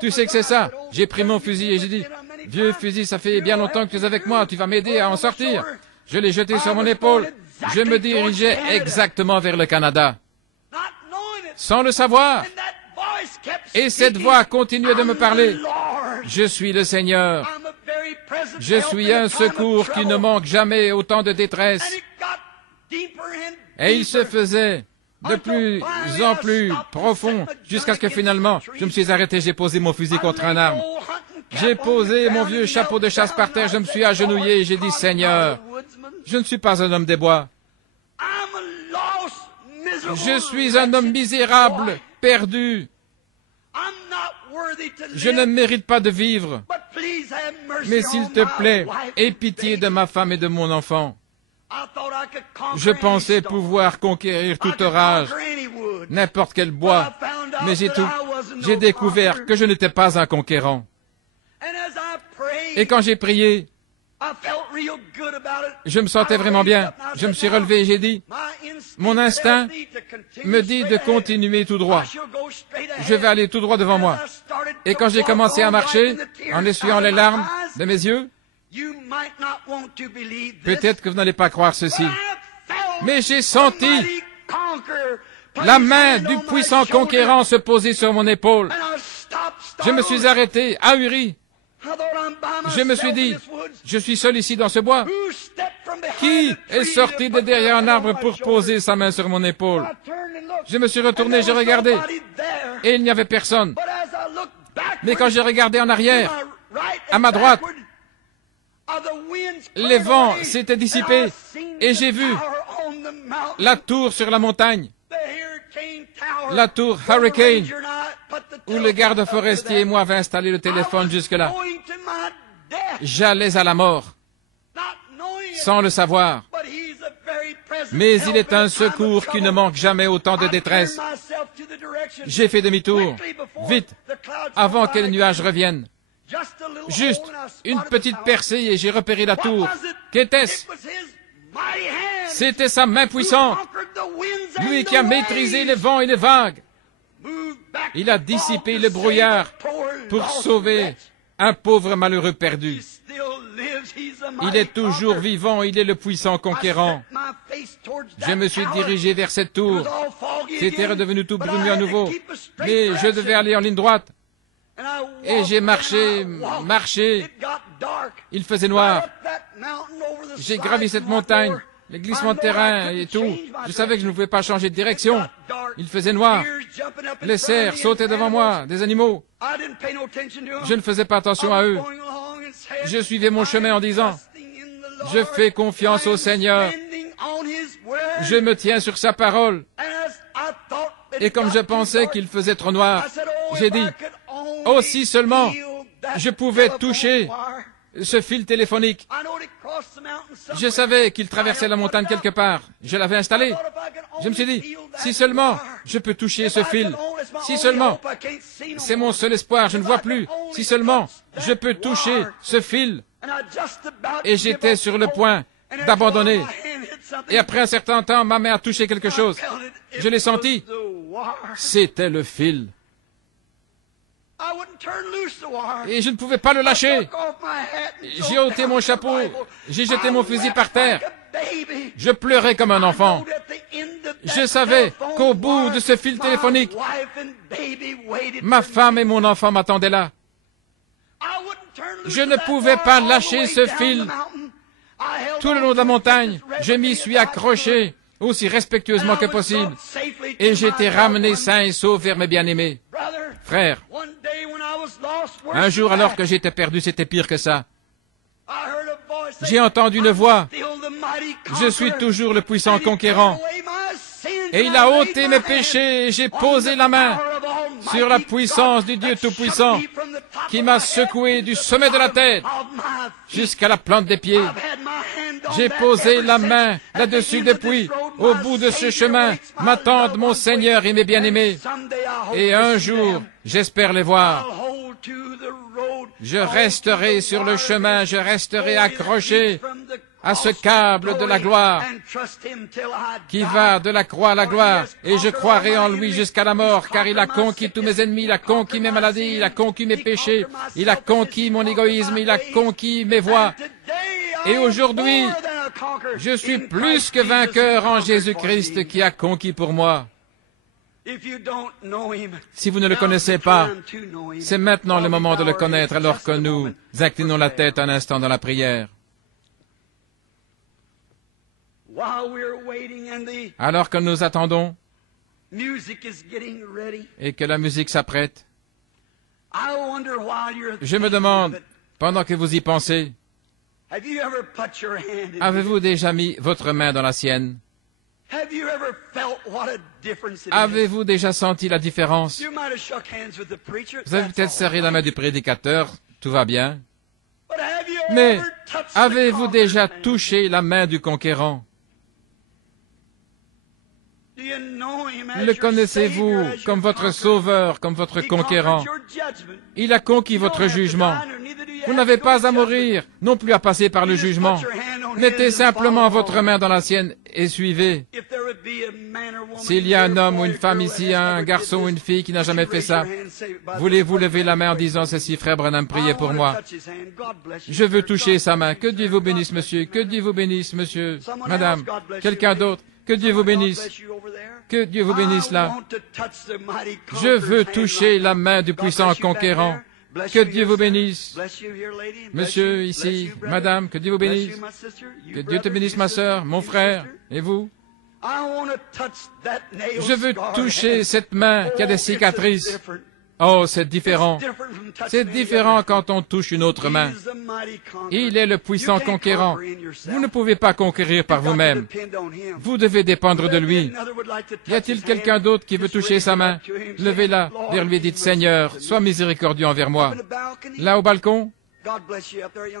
Tu sais que c'est ça. J'ai pris mon fusil et j'ai dit, vieux fusil, ça fait bien longtemps que tu es avec moi, tu vas m'aider à en sortir. Je l'ai jeté sur mon épaule. Je me dirigeais exactement vers le Canada, sans le savoir. Et cette voix continuait de me parler. Je suis le Seigneur. Je suis un secours qui ne manque jamais au temps de détresse. Et il se faisait de plus en plus profond, jusqu'à ce que finalement, je me suis arrêté, j'ai posé mon fusil contre un arbre. J'ai posé mon vieux chapeau de chasse par terre, je me suis agenouillé et j'ai dit, Seigneur, je ne suis pas un homme des bois. Je suis un homme misérable, perdu. Je ne mérite pas de vivre. Mais s'il te plaît, aie pitié de ma femme et de mon enfant. Je pensais pouvoir conquérir tout orage, n'importe quel bois, mais j'ai découvert que je n'étais pas un conquérant. Et quand j'ai prié, je me sentais vraiment bien. Je me suis relevé et j'ai dit, mon instinct me dit de continuer tout droit. Je vais aller tout droit devant moi. Et quand j'ai commencé à marcher, en essuyant les larmes de mes yeux, peut-être que vous n'allez pas croire ceci, mais j'ai senti la main du puissant conquérant se poser sur mon épaule. Je me suis arrêté, ahuri. Je me suis dit, je suis seul ici dans ce bois. Qui est sorti de derrière un arbre pour poser sa main sur mon épaule? Je me suis retourné, j'ai regardé, et il n'y avait personne. Mais quand j'ai regardé en arrière, à ma droite, les vents s'étaient dissipés, et j'ai vu la tour sur la montagne, la tour Hurricane, où le garde forestier et moi avaient installé le téléphone jusque-là. J'allais à la mort, sans le savoir. Mais il est un secours qui ne manque jamais au temps de détresse. J'ai fait demi-tour, vite, avant que les nuages reviennent. Juste une petite percée et j'ai repéré la tour. Qu'était-ce? C'était sa main puissante, lui qui a maîtrisé les vents et les vagues. Il a dissipé le brouillard pour sauver un pauvre malheureux perdu. Il est toujours vivant, il est le puissant conquérant. Je me suis dirigé vers cette tour. C'était redevenu tout brumeux à nouveau, mais je devais aller en ligne droite. Et j'ai marché. Il faisait noir. J'ai gravi cette montagne, les glissements de terrain et tout. Je savais que je ne pouvais pas changer de direction. Il faisait noir. Les cerfs sautaient devant moi, des animaux. Je ne faisais pas attention à eux. Je suivais mon chemin en disant, je fais confiance au Seigneur. Je me tiens sur sa parole. Et comme je pensais qu'il faisait trop noir, j'ai dit, oh, si seulement je pouvais toucher ce fil téléphonique. Je savais qu'il traversait la montagne quelque part. Je l'avais installé. Je me suis dit, si seulement je peux toucher ce fil, si seulement, c'est mon seul espoir, je ne vois plus, si seulement je peux toucher ce fil. Et j'étais sur le point d'abandonner. Et après un certain temps, ma main a touché quelque chose. Je l'ai senti. C'était le fil. Et je ne pouvais pas le lâcher. J'ai ôté mon chapeau, j'ai jeté mon fusil par terre. Je pleurais comme un enfant. Je savais qu'au bout de ce fil téléphonique, ma femme et mon enfant m'attendaient là. Je ne pouvais pas lâcher ce fil. Tout le long de la montagne, je m'y suis accroché aussi respectueusement que possible. Et j'ai été ramené sain et sauf vers mes bien-aimés. Frère, un jour alors que j'étais perdu, c'était pire que ça. J'ai entendu une voix. Je suis toujours le puissant conquérant. Et il a ôté mes péchés et j'ai posé la main sur la puissance du Dieu Tout-Puissant qui m'a secoué du sommet de la tête jusqu'à la plante des pieds. J'ai posé la main là-dessus depuis. Au bout de ce chemin m'attendent mon Seigneur et mes bien-aimés. Et un jour, j'espère les voir. Je resterai sur le chemin, je resterai accroché à ce câble de la gloire qui va de la croix à la gloire, et je croirai en lui jusqu'à la mort, car il a conquis tous mes ennemis, il a conquis mes maladies, il a conquis mes péchés, il a conquis mon égoïsme, il a conquis mes voies. Et aujourd'hui, je suis plus que vainqueur en Jésus-Christ qui a conquis pour moi. Si vous ne le connaissez pas, c'est maintenant le moment de le connaître alors que nous inclinons la tête un instant dans la prière. Alors que nous attendons et que la musique s'apprête, je me demande, pendant que vous y pensez, avez-vous déjà mis votre main dans la sienne? Avez-vous déjà senti la différence? Vous avez peut-être serré la main du prédicateur, tout va bien. Mais avez-vous déjà touché la main du conquérant? Le connaissez-vous comme votre sauveur, comme votre conquérant? Il a conquis votre jugement. Vous n'avez pas à mourir, non plus à passer par le jugement. Mettez simplement votre main dans la sienne et suivez. S'il y a un homme ou une femme ici, un garçon ou une fille qui n'a jamais fait ça, voulez-vous lever la main en disant ceci, frère Branham, priez pour moi. Je veux toucher sa main. Que Dieu vous bénisse, monsieur. Que Dieu vous bénisse, monsieur, madame. Quelqu'un d'autre. Que Dieu vous bénisse. Que Dieu vous bénisse là. Je veux toucher la main du puissant conquérant. Que Dieu vous bénisse. Monsieur ici, madame, que Dieu vous bénisse. Que Dieu te bénisse, ma sœur, mon frère, et vous. Je veux toucher cette main qui a des cicatrices. Oh, c'est différent. C'est différent quand on touche une autre main. Il est le puissant conquérant. Vous ne pouvez pas conquérir par vous-même. Vous devez dépendre de lui. Y a-t-il quelqu'un d'autre qui veut toucher sa main? Levez-la vers lui et dites, Seigneur, sois miséricordieux envers moi. Là au balcon,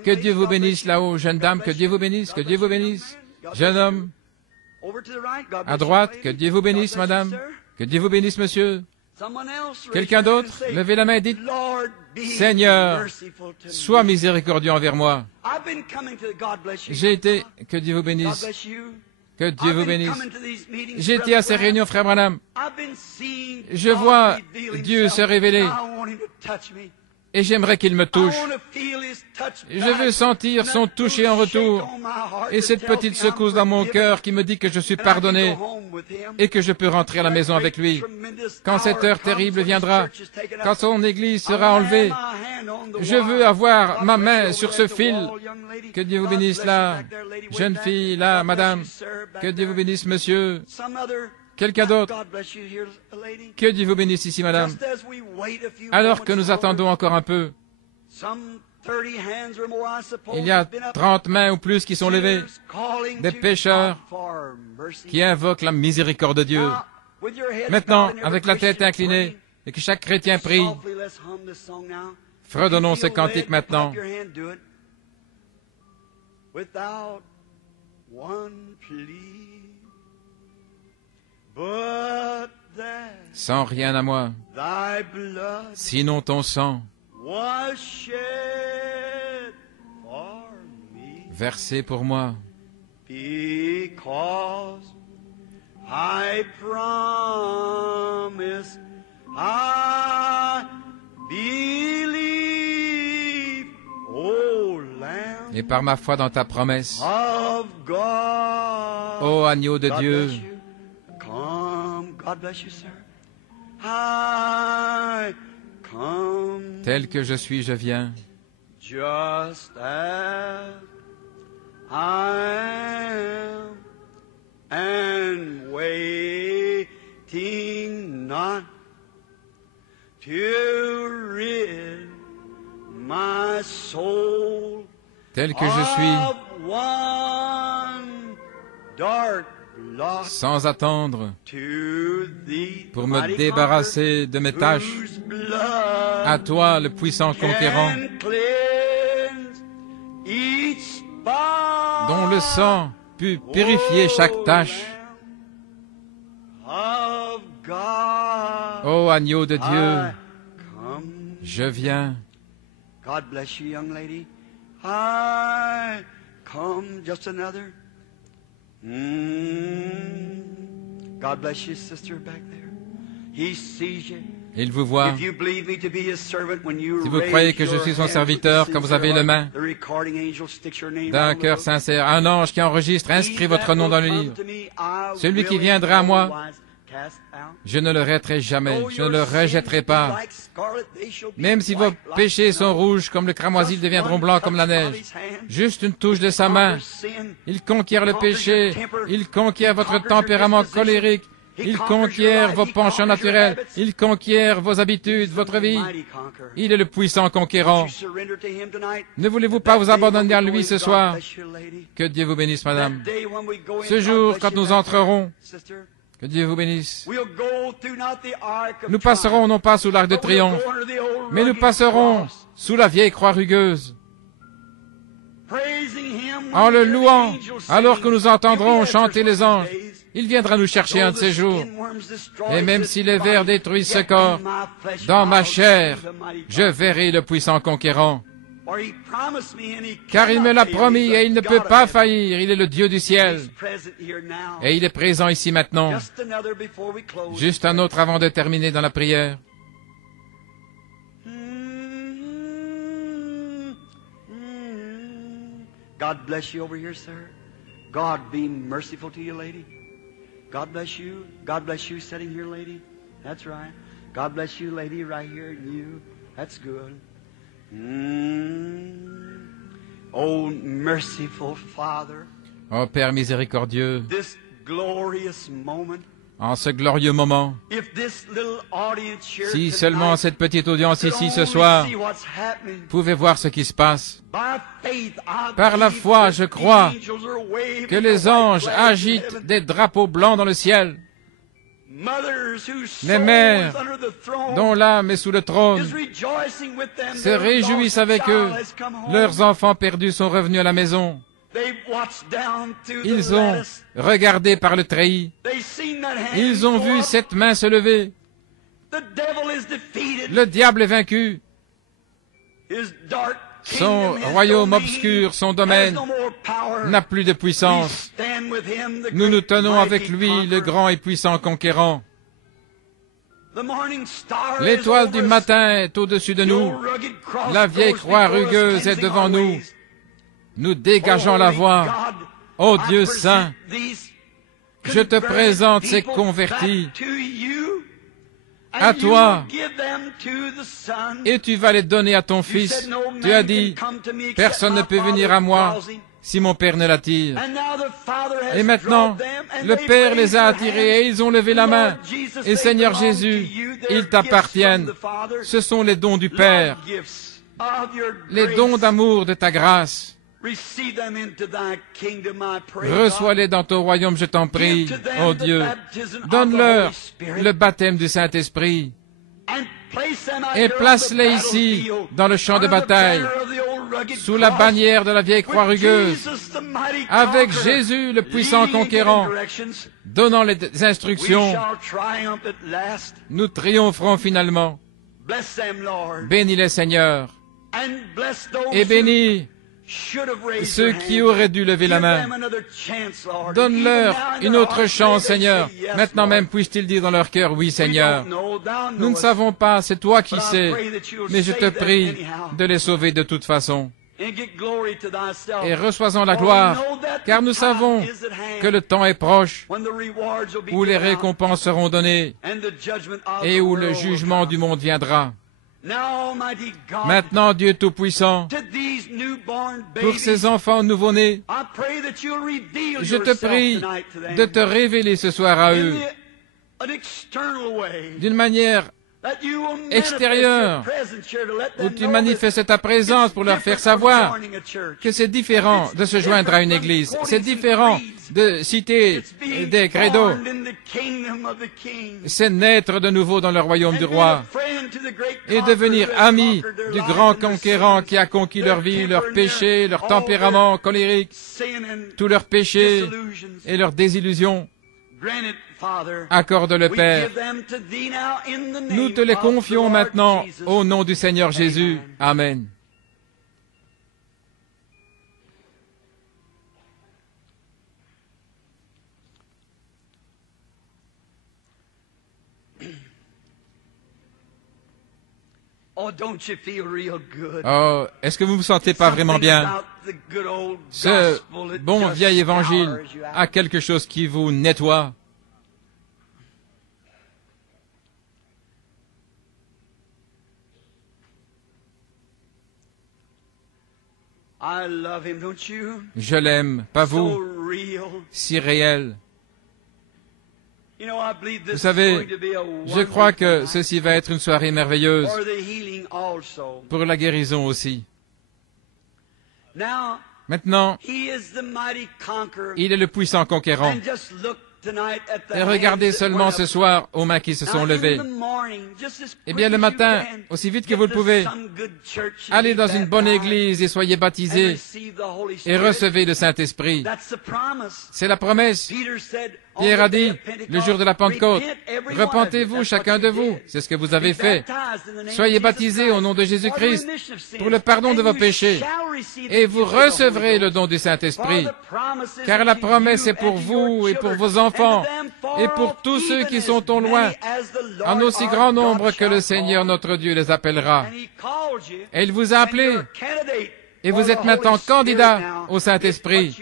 que Dieu vous bénisse là-haut, jeune dame, que Dieu vous bénisse, que Dieu vous bénisse. Jeune homme, à droite, que Dieu vous bénisse, madame, que Dieu vous bénisse, monsieur. Quelqu'un d'autre? Levez la main et dites, Seigneur, sois miséricordieux envers moi. J'ai été, que Dieu vous bénisse, que Dieu vous bénisse. J'ai été à ces réunions, frère Branham. Je vois Dieu se révéler et j'aimerais qu'il me touche. Je veux sentir son toucher en retour et cette petite secousse dans mon cœur qui me dit que je suis pardonné et que je peux rentrer à la maison avec lui. Quand cette heure terrible viendra, quand son église sera enlevée, je veux avoir ma main sur ce fil. Que Dieu vous bénisse là, jeune fille là, madame. Que Dieu vous bénisse, monsieur. Quelqu'un d'autre? Que Dieu vous bénisse ici, madame. Alors que nous attendons encore un peu, il y a 30 mains ou plus qui sont levées, des pécheurs qui invoquent la miséricorde de Dieu. Maintenant, avec la tête inclinée, et que chaque chrétien prie, fredonnons ce cantique maintenant. Sans rien à moi, sinon ton sang, versé pour moi, et par ma foi dans ta promesse, ô agneau de Dieu, tel que je suis, je viens. Just as I am, and waiting not to rid my soul tel que je suis, sans attendre, pour me débarrasser de mes tâches, à toi, le puissant conquérant, dont le sang put purifier chaque tâche. Ô agneau de Dieu, je viens. God bless you, young lady. I come, just another. God bless you, sister, back there. He sees you. Il vous voit. Si vous croyez que je suis son serviteur, quand vous avez le main d'un cœur sincère, un ange qui enregistre inscrit votre nom dans le livre. Celui qui viendra à moi, Je ne le rejetterai jamais, je ne le rejetterai pas. Même si vos péchés sont rouges comme le cramoisi, ils deviendront blancs comme la neige. Juste une touche de sa main. Il conquiert le péché, il conquiert votre tempérament colérique, il conquiert vos penchants naturels, il conquiert vos habitudes, votre vie. Il est le puissant conquérant. Ne voulez-vous pas vous abandonner à lui ce soir? Que Dieu vous bénisse, madame. Ce jour, quand nous entrerons, que Dieu vous bénisse. Nous passerons non pas sous l'arc de triomphe, mais nous passerons sous la vieille croix rugueuse. En le louant, alors que nous entendrons chanter les anges, il viendra nous chercher un de ces jours. Et même si les vers détruisent ce corps, dans ma chair, je verrai le puissant conquérant. Car il me l'a promis et il ne peut pas faillir. Il est le Dieu du ciel. Et il est présent ici maintenant. Juste un autre avant de terminer dans la prière. God bless you over here, sir. God be merciful to you, lady. God bless you. God bless you sitting here, lady. That's right. God bless you, lady, right here, and you. That's good. Oh, merciful Father. Oh Père miséricordieux, This glorious moment. en ce glorieux moment, If this little audience here si tonight seulement cette petite audience could ici ce only soir see what's happening. pouvait voir ce qui se passe. By faith, I Par la believe foi, that je the crois angels are waving que les the white anges flags in agitent heaven. des drapeaux blancs dans le ciel. Mothers whose Les soul mères is under the throne dont l'âme est sous le trône is rejoicing with them. se Their réjouissent lost avec eux. child has come home. Leurs enfants perdus sont revenus à la maison. They've watched down through the Ils ont lattice. regardé par le treillis. They've seen that hand Ils ont go vu up. cette main se lever. The devil is defeated. Le diable est vaincu. His dark Son kingdom, his royaume domain obscur, son has domaine no more power. n'a plus de We puissance. stand with him, the Nous nous great tenons mighty avec lui, le conqueror. grand et puissant conquérant. The morning star L'étoile is du over us. matin est au-dessus de The nous. old rugged cross La vieille goes croix before us, rugueuse est cleansing devant our nous. ways. Nous dégageons la Holy voie. God, Ô I Dieu present saint, these je te converted présente ces people convertis back to you, and à you toi, will give them to the Son. et tu vas les donner à ton You Fils. said, "No Tu as man dit, can come to me except personne ne my peut venir Father à moi draws him." si mon Père ne l'attire. And now the Father has Et maintenant, drawn them, and le they've Père raised les a their attirés et hands. ils ont levé la main. Lord Jesus, Et they Seigneur belong to Jésus, you. They're ils gifts t'appartiennent. from the Father. Ce sont les dons du Lord, Père, gifts of your les grace. dons d'amour de ta grâce. Receive them into thy kingdom, I pray, Reçois-les dans ton royaume, je t'en God. prie, Give to them ô the Dieu. baptism of the Donne-leur Holy Spirit, le baptême du Saint-Esprit and place them out et here on the place-les ici, battlefield, dans le champ de under the bataille, banner of the old rugged sous la cross, bannière de la vieille croix with rugueuse, Jesus, the mighty avec conqueror, Jésus, le puissant leading and conquérant, giving directions. donnant les We instructions. shall triumph at last. Nous triompherons finalement. Bless them, Lord, Bénis-les, Seigneur, and bless those et bénis who should have raised ceux their qui hand. auraient dû lever la Give main. them another chance, Lord. Donne-leur Even now in une their autre hearts, chance, may they Seigneur. say, yes, Maintenant Lord. même puissent-ils dire dans leur cœur, oui, We Seigneur. don't know, thou Nous ne knowest. savons pas, c'est toi qui But I sais, pray that you'll mais je te save them prie anyhow. de les sauver de toute façon. And get glory to thyself. Et reçois-en la For we gloire, know that car the nous time savons is at hand que le temps est proche, when the rewards will be où les given out, récompenses seront données and the judgment of et the où le world will jugement come. du monde viendra. Now, Almighty God, Maintenant, Dieu Tout-Puissant, to these newborn pour babies, ces enfants nouveau-nés, I pray that you'll reveal je te yourself prie tonight to them de te révéler ce soir à in eux an external way, d'une manière that you will manifest extérieure, your presence here to let où them tu know manifestes that ta présence it's pour leur faire different from savoir joining a church. que c'est différent de se joindre à une église, c'est différent de citer It's being des credos, born in the kingdom of the King. c'est naître de nouveau dans le royaume du And be roi a friend to the great et conqueror devenir who has ami conquered their du life grand and their conquérant sins, qui a conquis their leur vie, temper leur and péché, leur all tempérament their colérique, sin and tous leurs péchés disillusions. et leurs désillusions. Grant it, Father. Accorde-le, We Père. give them to thee now in the name Nous te les of the confions Lord maintenant Jesus. au nom du Seigneur Jésus. Amen. Oh, don't you feel real good? Oh, est-ce que vous vous sentez pas vraiment Something bien? about the good old Ce gospel, it bon just vieil évangile scours you out. a quelque chose qui vous nettoie. Je l'aime, pas vous, si réel. Vous savez, je crois que ceci va être une soirée merveilleuse pour la guérison aussi. Maintenant, il est le puissant conquérant. Et regardez seulement ce soir aux mains qui se sont levées. Eh bien, le matin, aussi vite que vous le pouvez, allez dans une bonne église et soyez baptisés et recevez le Saint-Esprit. C'est la promesse. Pierre a dit, le jour de la Pentecôte, repentez-vous chacun de vous. C'est ce que vous avez fait. Soyez baptisés au nom de Jésus-Christ pour le pardon de vos péchés et vous recevrez le don du Saint-Esprit. Car la promesse est pour vous et pour vos enfants et pour tous ceux qui sont au loin, en aussi grand nombre que le Seigneur notre Dieu les appellera. Et il vous a appelé. Et vous êtes maintenant candidat au Saint-Esprit.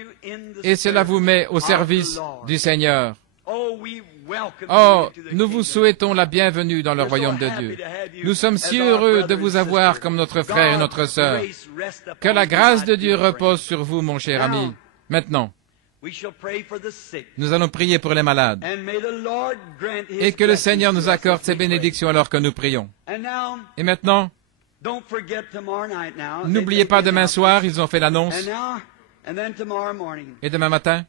Et cela vous met au service du Seigneur. Oh, nous vous souhaitons la bienvenue dans le royaume de Dieu. Nous sommes si heureux de vous avoir comme notre frère et notre sœur. Que la grâce de Dieu repose sur vous, mon cher ami. Maintenant, nous allons prier pour les malades. Et que le Seigneur nous accorde ses bénédictions alors que nous prions. Et maintenant, n'oubliez pas demain soir, ils ont fait l'annonce. Et demain matin,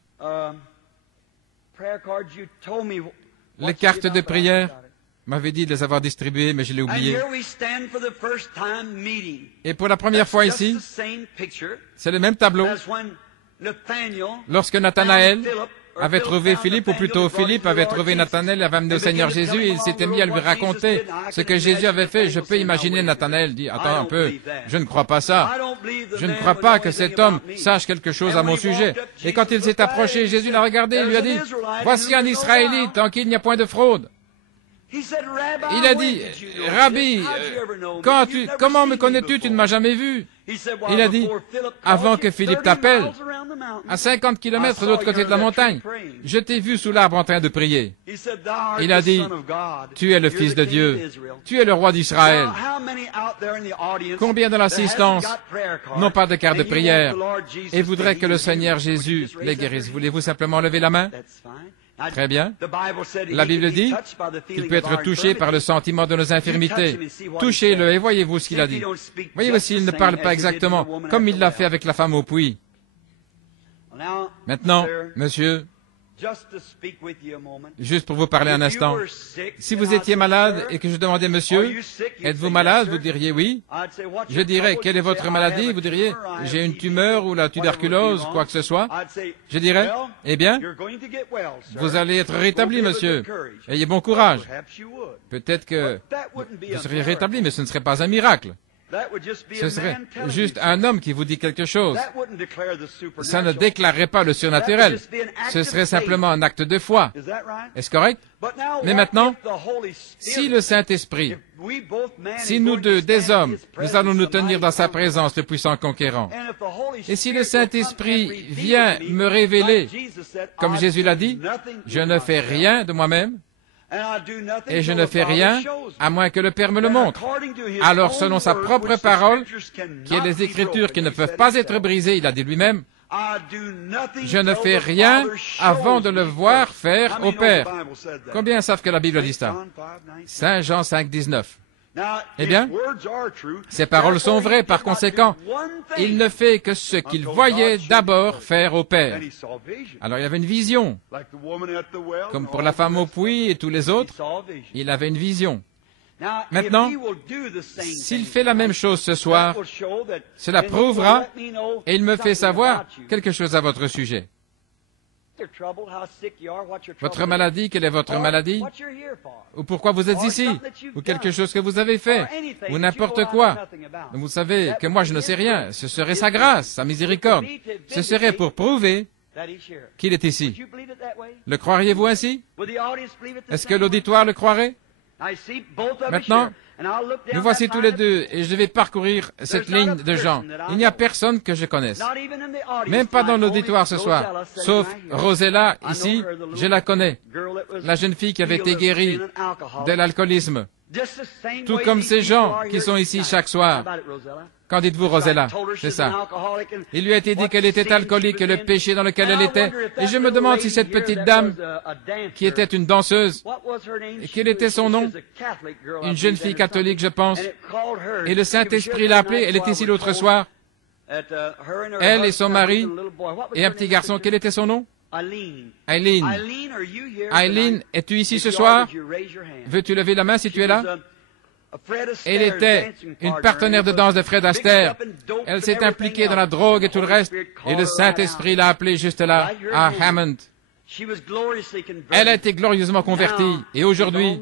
les cartes de prière, m'avait dit de les avoir distribuées, mais je l'ai oublié. Et pour la première fois ici, c'est le même tableau. Lorsque Nathanaël avait trouvé Philippe, ou plutôt Philippe avait trouvé Nathanaël, il avait amené au Seigneur Jésus, et il s'était mis à lui raconter ce que Jésus avait fait. Je peux imaginer Nathanaël dit, attends un peu, je ne crois pas ça. Je ne crois pas que cet homme sache quelque chose à mon sujet. Et quand il s'est approché, Jésus l'a regardé et lui a dit, voici un Israélite en qui il n'y a point de fraude. Il a dit, Rabbi, comment me connais-tu? Tu ne m'as jamais vu. Il a dit, avant que Philippe t'appelle, à 50 kilomètres de l'autre côté de la montagne, je t'ai vu sous l'arbre en train de prier. Il a dit, tu es le Fils de Dieu, tu es le roi d'Israël. Combien de l'assistance n'ont pas de carte de prière et voudraient que le Seigneur Jésus les guérisse? Voulez-vous simplement lever la main? Très bien. La Bible dit qu'il peut être touché par le sentiment de nos infirmités. Touchez-le et voyez-vous ce qu'il a dit. Voyez-vous s'il ne parle pas exactement comme il l'a fait avec la femme au puits. Maintenant, monsieur, juste pour vous parler un instant, si vous étiez malade et que je demandais, monsieur, êtes-vous malade? Vous diriez oui. Je dirais, quelle est votre maladie? Vous diriez, j'ai une tumeur ou la tuberculose, quoi que ce soit. Je dirais, eh bien, vous allez être rétabli, monsieur. Ayez bon courage. Peut-être que vous seriez rétabli, mais ce ne serait pas un miracle. Ce serait juste un homme qui vous dit quelque chose. Ça ne déclarerait pas le surnaturel. Ce serait simplement un acte de foi. Est-ce correct? Mais maintenant, si le Saint-Esprit, si nous deux, des hommes, nous allons nous tenir dans sa présence, le puissant conquérant, et si le Saint-Esprit vient me révéler, comme Jésus l'a dit, je ne fais rien de moi-même, et je ne fais rien à moins que le Père me le montre. Alors, selon sa propre parole, qui est les Écritures qui ne peuvent pas être brisées, il a dit lui-même, je ne fais rien avant de le voir faire au Père. Combien savent que la Bible dit ça? Saint Jean 5, 19. Eh bien, ces paroles sont vraies, par conséquent, il ne fait que ce qu'il voyait d'abord faire au Père. Alors il avait une vision, comme pour la femme au puits et tous les autres, il avait une vision. Maintenant, s'il fait la même chose ce soir, cela prouvera, et il me fait savoir quelque chose à votre sujet. Votre maladie, quelle est votre maladie? Ou pourquoi vous êtes ici? Ou quelque chose que vous avez fait? Ou n'importe quoi? Vous savez que moi je ne sais rien. Ce serait sa grâce, sa miséricorde. Ce serait pour prouver qu'il est ici. Le croiriez-vous ainsi? Est-ce que l'auditoire le croirait? Maintenant, nous voici tous les deux et je vais parcourir cette ligne de gens. Il n'y a personne que je connaisse. Même pas dans l'auditoire ce soir. Sauf Rosella, ici, je la connais. La jeune fille qui avait été guérie de l'alcoolisme. Tout comme ces gens qui sont ici chaque soir. Qu'en dites-vous, Rosella? C'est ça. Il lui a été dit qu'elle était alcoolique et le péché dans lequel elle était. Et je me demande si cette petite dame, qui était une danseuse, et quel était son nom? Une jeune fille catholique, je pense. Et le Saint-Esprit l'a appelée. Elle était ici l'autre soir. Elle et son mari et un petit garçon. Quel était son nom? Eileen. Eileen, es-tu ici ce soir? Veux-tu lever la main si tu es là? Elle était une partenaire de danse de Fred Astaire. Elle s'est impliquée dans la drogue et tout le reste. Et le Saint-Esprit l'a appelée juste là, à Hammond. Elle a été glorieusement convertie. Et aujourd'hui,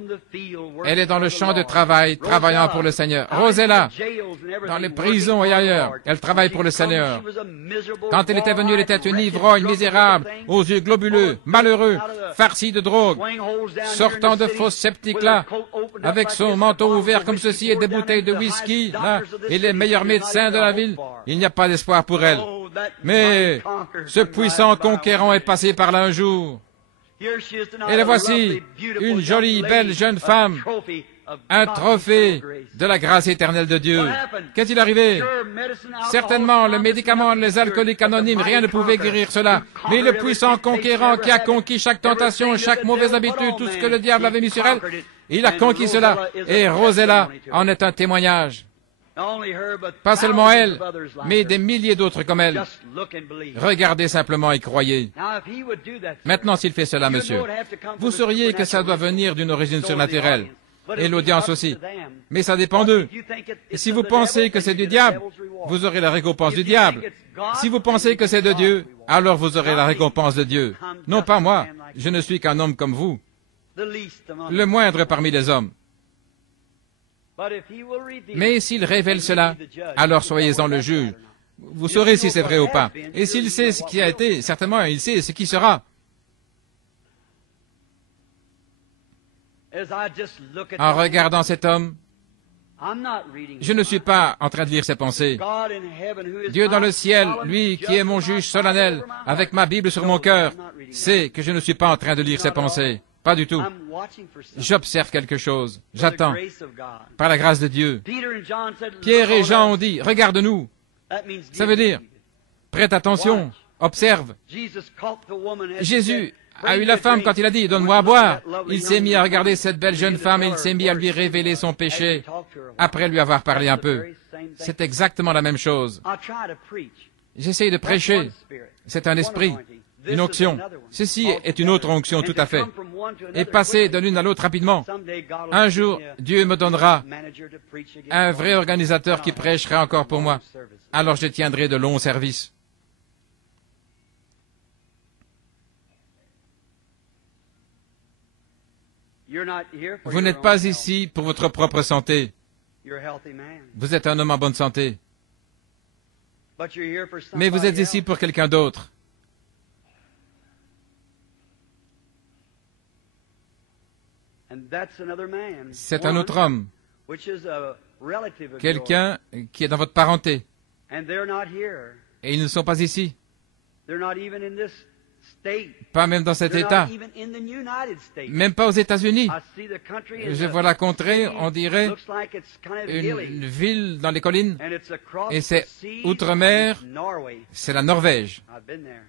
elle est dans le champ de travail, travaillant pour le Seigneur. Rosella, dans les prisons et ailleurs, elle travaille pour le Seigneur. Quand elle était venue, elle était une ivrogne misérable, aux yeux globuleux, malheureux, farcie de drogue, sortant de faux sceptiques là, avec son manteau ouvert comme ceci et des bouteilles de whisky là, et les meilleurs médecins de la ville. Il n'y a pas d'espoir pour elle. Mais ce puissant conquérant est passé par là un jour. Et la voici, une jolie, belle jeune femme, un trophée de la grâce éternelle de Dieu. Qu'est-il arrivé? Certainement, le médicament, les alcooliques anonymes, rien ne pouvait guérir cela. Mais le puissant conquérant qui a conquis chaque tentation, chaque mauvaise habitude, tout ce que le diable avait mis sur elle, il a conquis cela. Et Rosella en est un témoignage. Pas seulement elle, mais des milliers d'autres comme elle. Regardez simplement et croyez. Maintenant, s'il fait cela, monsieur, vous sauriez que ça doit venir d'une origine surnaturelle. Et l'audience aussi. Mais ça dépend d'eux. Et si vous pensez que c'est du diable, vous aurez la récompense du diable. Si vous pensez que c'est de Dieu, alors vous aurez la récompense de Dieu. Non pas moi, je ne suis qu'un homme comme vous. Le moindre parmi les hommes. Mais s'il révèle cela, alors soyez-en le juge. Vous saurez si c'est vrai ou pas. Et s'il sait ce qui a été, certainement il sait ce qui sera. En regardant cet homme, je ne suis pas en train de lire ses pensées. Dieu dans le ciel, lui qui est mon juge solennel, avec ma Bible sur mon cœur, sait que je ne suis pas en train de lire ses pensées. Pas du tout. J'observe quelque chose. J'attends. Par la grâce de Dieu. Pierre et Jean ont dit, regarde-nous. Ça veut dire, prête attention, observe. Jésus a eu la femme quand il a dit, donne-moi à boire. Il s'est mis à regarder cette belle jeune femme et il s'est mis à lui révéler son péché, après lui avoir parlé un peu. C'est exactement la même chose. J'essaye de prêcher. C'est un esprit. Une onction. Ceci est une autre onction tout à fait. Et passer de l'une à l'autre rapidement. Un jour, Dieu me donnera un vrai organisateur qui prêchera encore pour moi. Alors je tiendrai de longs services. Vous n'êtes pas ici pour votre propre santé. Vous êtes un homme en bonne santé. Mais vous êtes ici pour quelqu'un d'autre. C'est un autre homme, quelqu'un qui est dans votre parenté. Et ils ne sont pas ici, pas même dans cet État, même pas aux États-Unis. Je vois la contrée, on dirait une ville dans les collines, et c'est outre-mer, c'est la Norvège.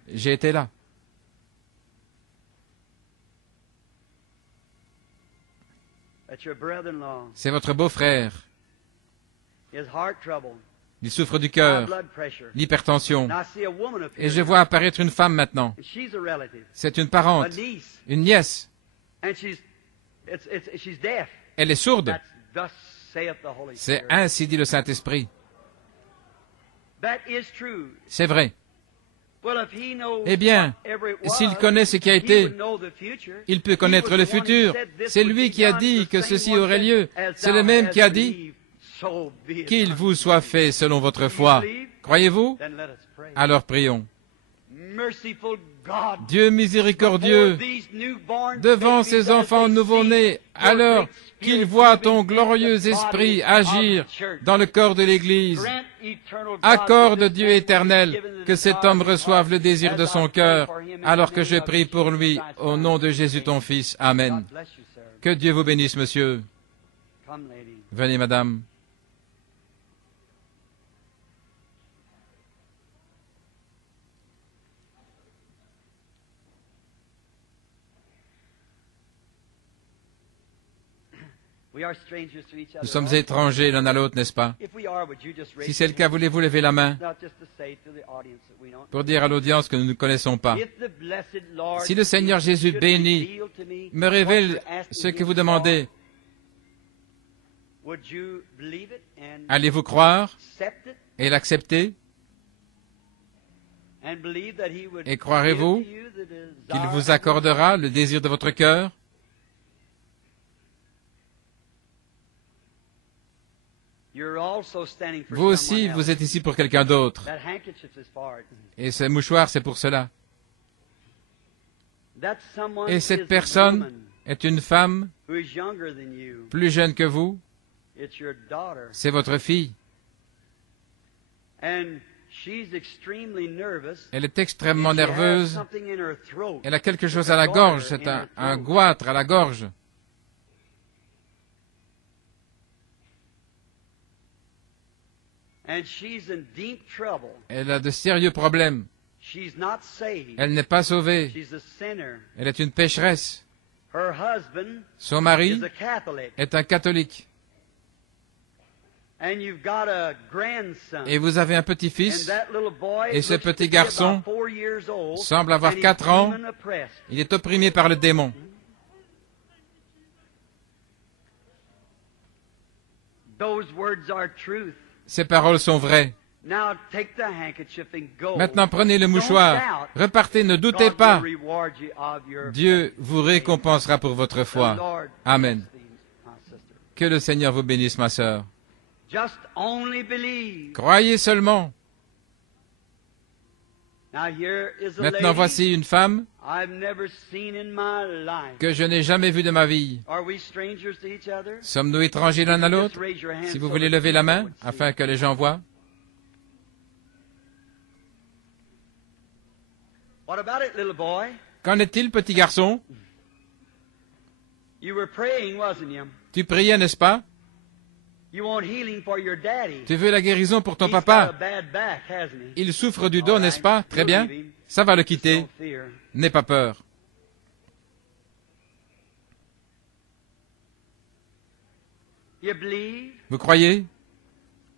J'ai été là. C'est votre beau-frère. Il souffre du cœur, l'hypertension. Et je vois apparaître une femme maintenant. C'est une parente, une nièce. Elle est sourde. C'est ainsi dit le Saint-Esprit. C'est vrai. Eh bien, s'il connaît ce qui a été, il peut connaître le futur. C'est lui qui a dit que ceci aurait lieu. C'est le même qui a dit qu'il vous soit fait selon votre foi. Croyez-vous? Alors prions. Dieu miséricordieux, devant ces enfants nouveau-nés, alors qu'ils voient ton glorieux esprit agir dans le corps de l'Église, accorde, Dieu éternel, que cet homme reçoive le désir de son cœur, alors que je prie pour lui, au nom de Jésus ton Fils. Amen. Que Dieu vous bénisse, monsieur. Come, lady. Venez, madame. We are strangers to each other. Nous sommes étrangers l'un à l'autre, n'est-ce pas? If we are, would you just raise Si c'est le your cas, hand? voulez-vous lever la main Not just to say to the audience that we don't pour dire à l'audience que nous ne connaissons pas? If the blessed Lord Si le Seigneur Jésus should béni reveal to me me what révèle you're asking ce que him vous for, demandez, would you believe it and allez-vous croire accept it et l'accepter? and believe that he would Et croirez-vous give to you the desire Qu'il of vous your accordera le désir de votre cœur? You're also standing for Vous aussi, someone else. vous êtes ici pour quelqu'un d'autre. That handkerchief is for it. Et ce mouchoir, c'est pour cela. That someone Et is cette a personne woman est une femme who is younger than you. plus jeune que vous. It's your daughter. C'est votre fille. And she's extremely nervous. Elle est extrêmement And she has nerveuse. something in her throat. Elle a quelque chose Her à la daughter gorge. C'est in her un throat. goitre à la gorge. And she's in deep trouble. Elle a de sérieux problèmes. She's not saved. Elle n'est pas sauvée. She's a sinner. Elle est une pécheresse. Her husband Son mari is a Catholic. est un catholique. And you've got a grandson. Et vous avez un And petit-fils. that little boy Et ce looks to petit be garçon about 4 years old, semble avoir and he's 4 ans. demon oppressed. Il est opprimé par le démon. Those words are truth. Ces paroles sont vraies. Now take the handkerchief and go. Maintenant, prenez le Don't mouchoir. doubt. Repartez, ne doutez God pas. will reward you of your Dieu vous récompensera pour votre faith. The foi. Lord Amen. bless thee, my sister. Que le Seigneur vous bénisse, ma sœur. Just only believe. Croyez seulement. Now here is a Maintenant, lady voici une femme I've never seen in my life. que je n'ai jamais vue de ma vie. Are we strangers to each other? Sommes-nous étrangers l'un à Just l'autre? raise your hand Si vous so voulez that lever la people main, would see. afin que les gens voient. What about it, little boy? Qu'en est-il, petit garçon? You were praying, wasn't you? Tu priais, n'est-ce pas? You want healing for your daddy. Tu veux la guérison pour ton He's got a papa? bad back, hasn't he? Il souffre du All dos, right. n'est-ce pas? Très You'll bien. leave him. Ça va le Just quitter. don't fear. N'aie pas peur. You believe? Vous croyez?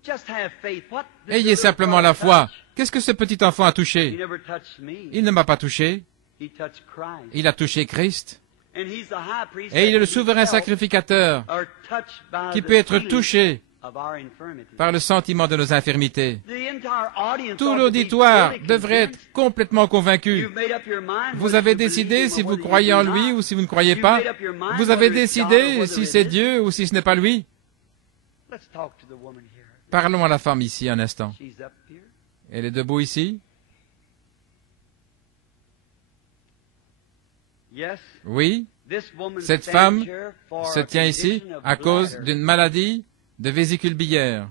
Just have faith. What did Ayez the simplement little la boy foi. touch? Qu'est-ce que ce petit enfant a He touché? never touched me. Il ne m'a pas touché. He touched Christ. Il a touché Christ. And he's the high priest Et il est le that souverain himself sacrificateur are touched by qui the peut être feeling touché of our infirmity. par le sentiment de nos infirmités. The entire audience Tout ought to be l'auditoire fully devrait convinced. être complètement convaincu. You've made up your mind Vous whether avez you believe décidé him si or vous whether you croyez do en lui not. ou si vous ne croyez You've pas. made up your mind Vous avez whether it's God or décidé whether si it c'est isn't. Dieu ou si ce n'est pas lui. Let's talk to the woman here. Parlons à la femme ici un instant. She's up here. Elle est debout ici? Yes. Oui. This woman Cette stands femme here for se a tient ici condition of à cause bladder, d'une maladie de vésicule biliaire.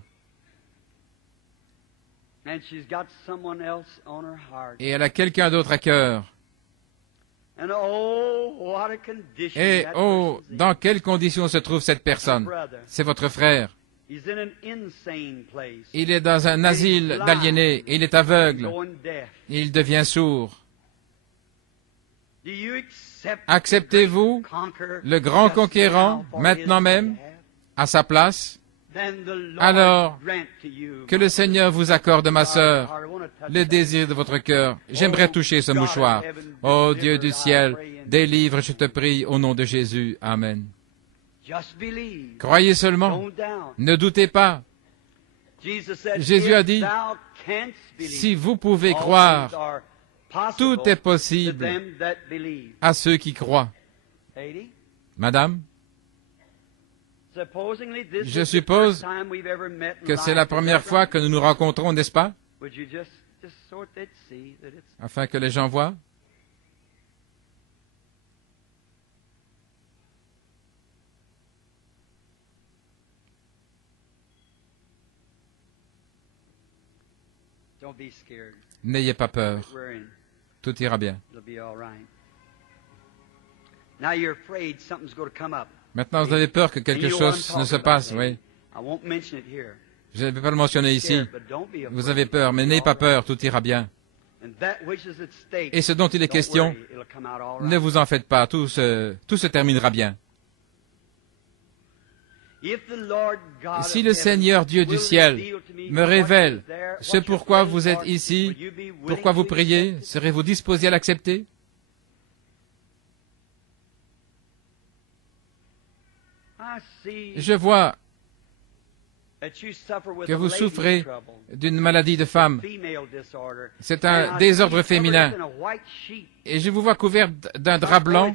and she's got someone else on her heart. Et elle a quelqu'un d'autre à cœur. And oh, what a condition Et that oh, person's in. dans quelles conditions se trouve cette personne? Brother, C'est votre frère. he's in an insane place. Il est dans un asile d'aliénés. Il est aveugle. Going deaf. Il devient sourd. Do you accept Acceptez-vous the great conqueror le grand just conquérant now for maintenant his même behalf? à sa place? Then the Lord Alors, grant to you, Que my le Seigneur vous accorde, ma sœur, heart. I wanna touch le that. désir de votre cœur. J'aimerais toucher ce mouchoir. Ô Dieu du ciel, délivre, je te prie, au nom de Jésus. Amen. Just believe. Croyez seulement. Don't doubt. Ne doutez pas. Jesus said, Jésus a "If dit, thou canst believe, Si vous pouvez all croire, things are possible tout est to possible them that believe." à ceux qui croient. Lady, Madame, supposingly this je is the suppose first time we've ever met in que c'est life. la Is première that fois right? que nous nous rencontrons, n'est-ce pas? Would you just so they'd see that it's Afin que les gens voient. don't be scared. N'ayez pas peur. We're in. Tout ira bien. It'll be all right. Now you're afraid something's going to come up. Maintenant, vous avez peur que quelque chose ne se passe, oui. Je ne vais pas le mentionner ici. Vous avez peur, mais n'ayez pas peur, tout ira bien. Et ce dont il est question, ne vous en faites pas, tout se terminera bien. Si le Seigneur Dieu du ciel me révèle ce pourquoi vous êtes ici, pourquoi vous priez, serez-vous disposé à l'accepter? Je vois que vous souffrez d'une maladie de femme. C'est un désordre féminin. Et je vous vois couvert d'un drap blanc.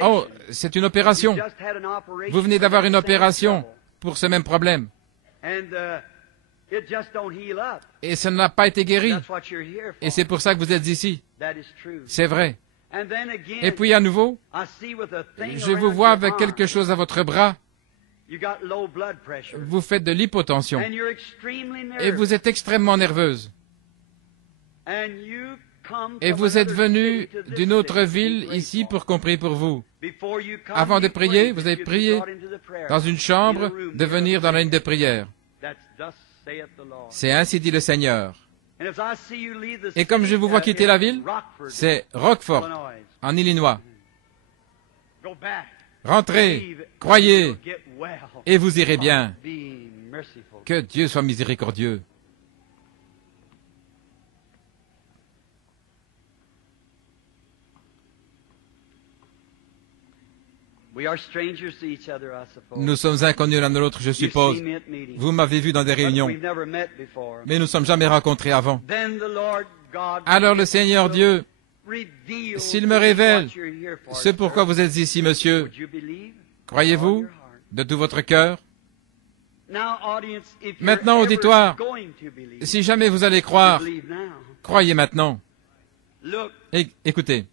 Oh, c'est une opération. Vous venez d'avoir une opération pour ce même problème. Et ça n'a pas été guéri. Et c'est pour ça que vous êtes ici. C'est vrai. Et puis à nouveau, je vous vois avec quelque chose à votre bras. Vous faites de l'hypotension. Et vous êtes extrêmement nerveuse. Et vous êtes venu d'une autre ville ici pour qu'on prie pour vous. Avant de prier, vous avez prié dans une chambre de venir dans la ligne de prière. C'est ainsi dit le Seigneur. Et comme je vous vois quitter la ville, c'est Rockford, en Illinois. Rentrez, croyez, et vous irez bien. Que Dieu soit miséricordieux. Nous sommes inconnus l'un de l'autre, je suppose. Vous m'avez vu dans des réunions, mais nous ne sommes jamais rencontrés avant. Alors le Seigneur Dieu, s'il me révèle ce pourquoi vous êtes ici, monsieur, croyez-vous de tout votre cœur? Maintenant, auditoire, si jamais vous allez croire, croyez maintenant. Écoutez,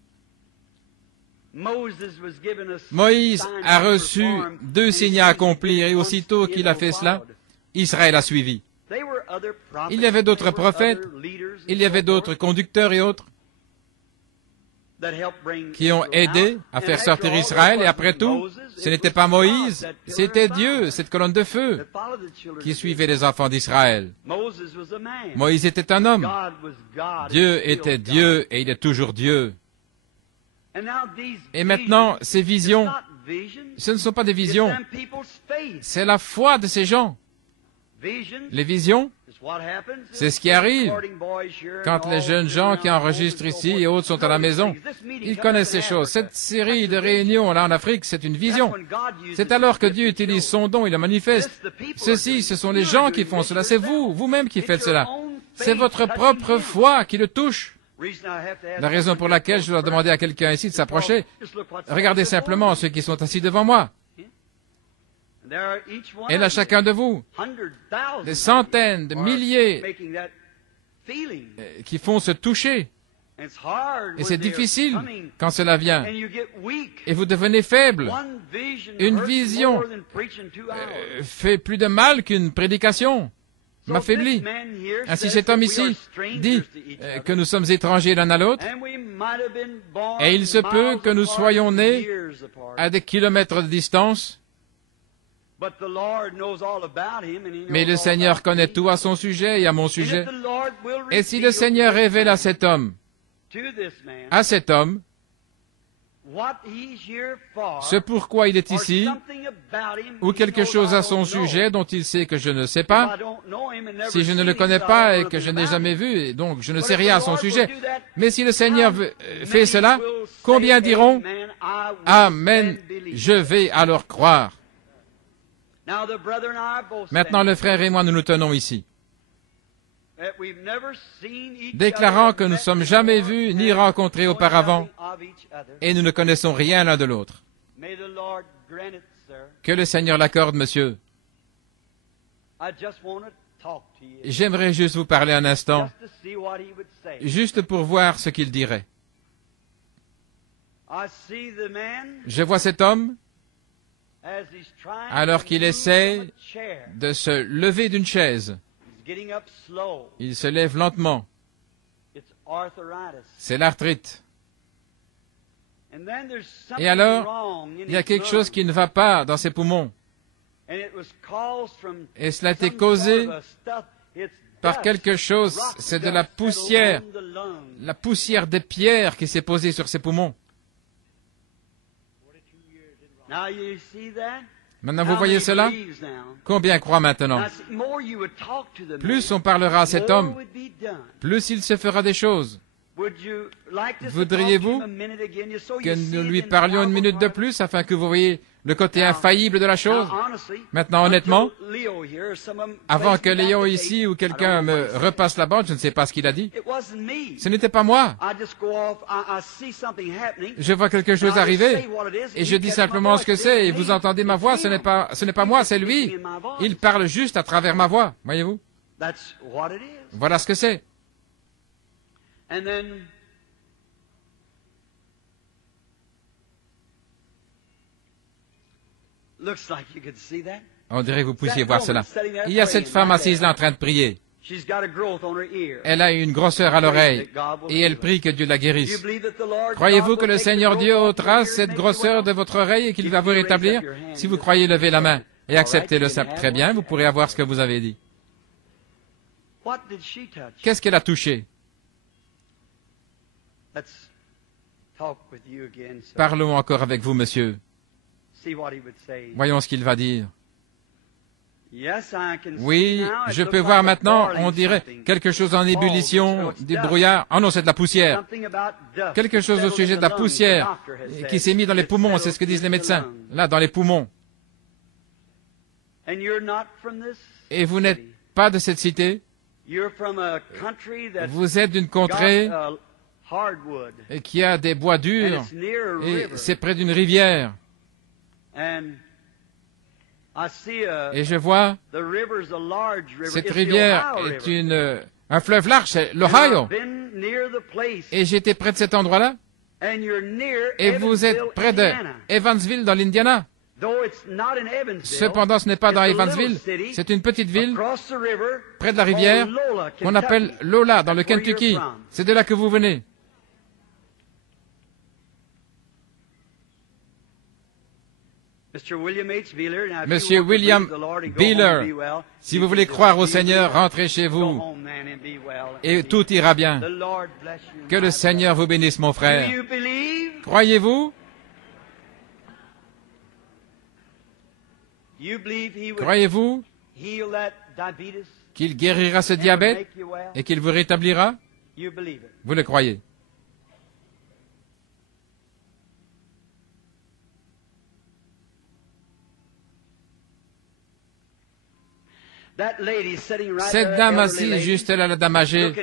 Moïse a reçu 2 signes à accomplir, et aussitôt qu'il a fait cela, Israël a suivi. Il y avait d'autres prophètes, il y avait d'autres conducteurs et autres qui ont aidé à faire sortir Israël, et après tout, ce n'était pas Moïse, c'était Dieu, cette colonne de feu, qui suivait les enfants d'Israël. Moïse était un homme. Dieu était Dieu, et il est toujours Dieu. Et maintenant, ces visions, ce ne sont pas des visions, c'est la foi de ces gens. Les visions, c'est ce qui arrive quand les jeunes gens qui enregistrent ici et autres sont à la maison. Ils connaissent ces choses. Cette série de réunions là en Afrique, c'est une vision. C'est alors que Dieu utilise son don, il le manifeste. Ceci, ce sont les gens qui font cela. C'est vous, vous-même qui faites cela. C'est votre propre foi qui le touche. La raison pour laquelle je dois demander à quelqu'un ici de s'approcher, regardez simplement ceux qui sont assis devant moi. Et là, chacun de vous, des centaines, de milliers qui font se toucher. Et c'est difficile quand cela vient. Et vous devenez faible. Une vision fait plus de mal qu'une prédication. M'affaiblit. Ainsi cet homme ici dit que nous sommes étrangers l'un à l'autre, et il se peut que nous soyons nés à des kilomètres de distance, mais le Seigneur connaît tout à son sujet et à mon sujet. Et si le Seigneur révèle à cet homme, ce pourquoi il est ici, ou quelque chose à son sujet dont il sait que je ne sais pas, si je ne le connais pas et que je n'ai jamais vu, et donc je ne sais rien à son sujet. Mais si le Seigneur fait cela, combien diront « Amen, je vais alors croire ». Maintenant, le frère et moi, nous nous tenons ici, déclarant que nous ne sommes jamais vus ni rencontrés auparavant, et nous ne connaissons rien l'un de l'autre. Que le Seigneur l'accorde, monsieur. J'aimerais juste vous parler un instant, juste pour voir ce qu'il dirait. Je vois cet homme, alors qu'il essaie de se lever d'une chaise. Il se lève lentement. C'est l'arthrite. Et alors, il y a quelque chose qui ne va pas dans ses poumons. Et cela a été causé par quelque chose, c'est de la poussière des pierres qui s'est posée sur ses poumons. Maintenant, vous voyez cela? Combien croient maintenant? Plus on parlera à cet homme, plus il se fera des choses. Voudriez-vous que nous lui parlions une minute de plus afin que vous voyez le côté infaillible de la chose? Maintenant, honnêtement, avant que Léon ici ou quelqu'un me repasse la bande, je ne sais pas ce qu'il a dit. Ce n'était pas moi. Je vois quelque chose arriver et je dis simplement ce que c'est et vous entendez ma voix, ce n'est pas moi, c'est lui. Il parle juste à travers ma voix, voyez-vous? Voilà ce que c'est. And then looks like you could see that. On dirait que vous puissiez voir cela. Il y a cette femme assise là en train de prier. Elle a une grosseur à l'oreille et elle prie que Dieu la guérisse. Croyez-vous que le Seigneur Dieu ôtera cette grosseur de votre oreille et qu'il va vous rétablir? Si vous croyez, levez la main et acceptez le simple. Très bien, vous pourrez avoir ce que vous avez dit. Qu'est-ce qu'elle a touché? Parlons encore avec vous, monsieur. Voyons ce qu'il va dire. Oui, je peux voir maintenant, on dirait quelque chose en ébullition, du brouillard. Ah non, c'est de la poussière. Quelque chose au sujet de la poussière qui s'est mis dans les poumons, c'est ce que disent les médecins. Là, dans les poumons. Et vous n'êtes pas de cette cité. Vous êtes d'une contrée qui a des bois durs et c'est près d'une rivière. Et je vois, cette rivière est un fleuve large, c'est l'Ohio. Et j'étais près de cet endroit-là. Et vous êtes près de Evansville, dans l'Indiana. Cependant, ce n'est pas dans Evansville, c'est une petite ville près de la rivière qu'on appelle Lola, dans le Kentucky. C'est de là que vous venez. Monsieur William Beeler, si vous voulez croire au Seigneur, rentrez chez vous et tout ira bien. Que le Seigneur vous bénisse, mon frère. Croyez-vous? Croyez-vous qu'il guérira ce diabète et qu'il vous rétablira? Vous le croyez? Cette dame assise juste là, la dame âgée,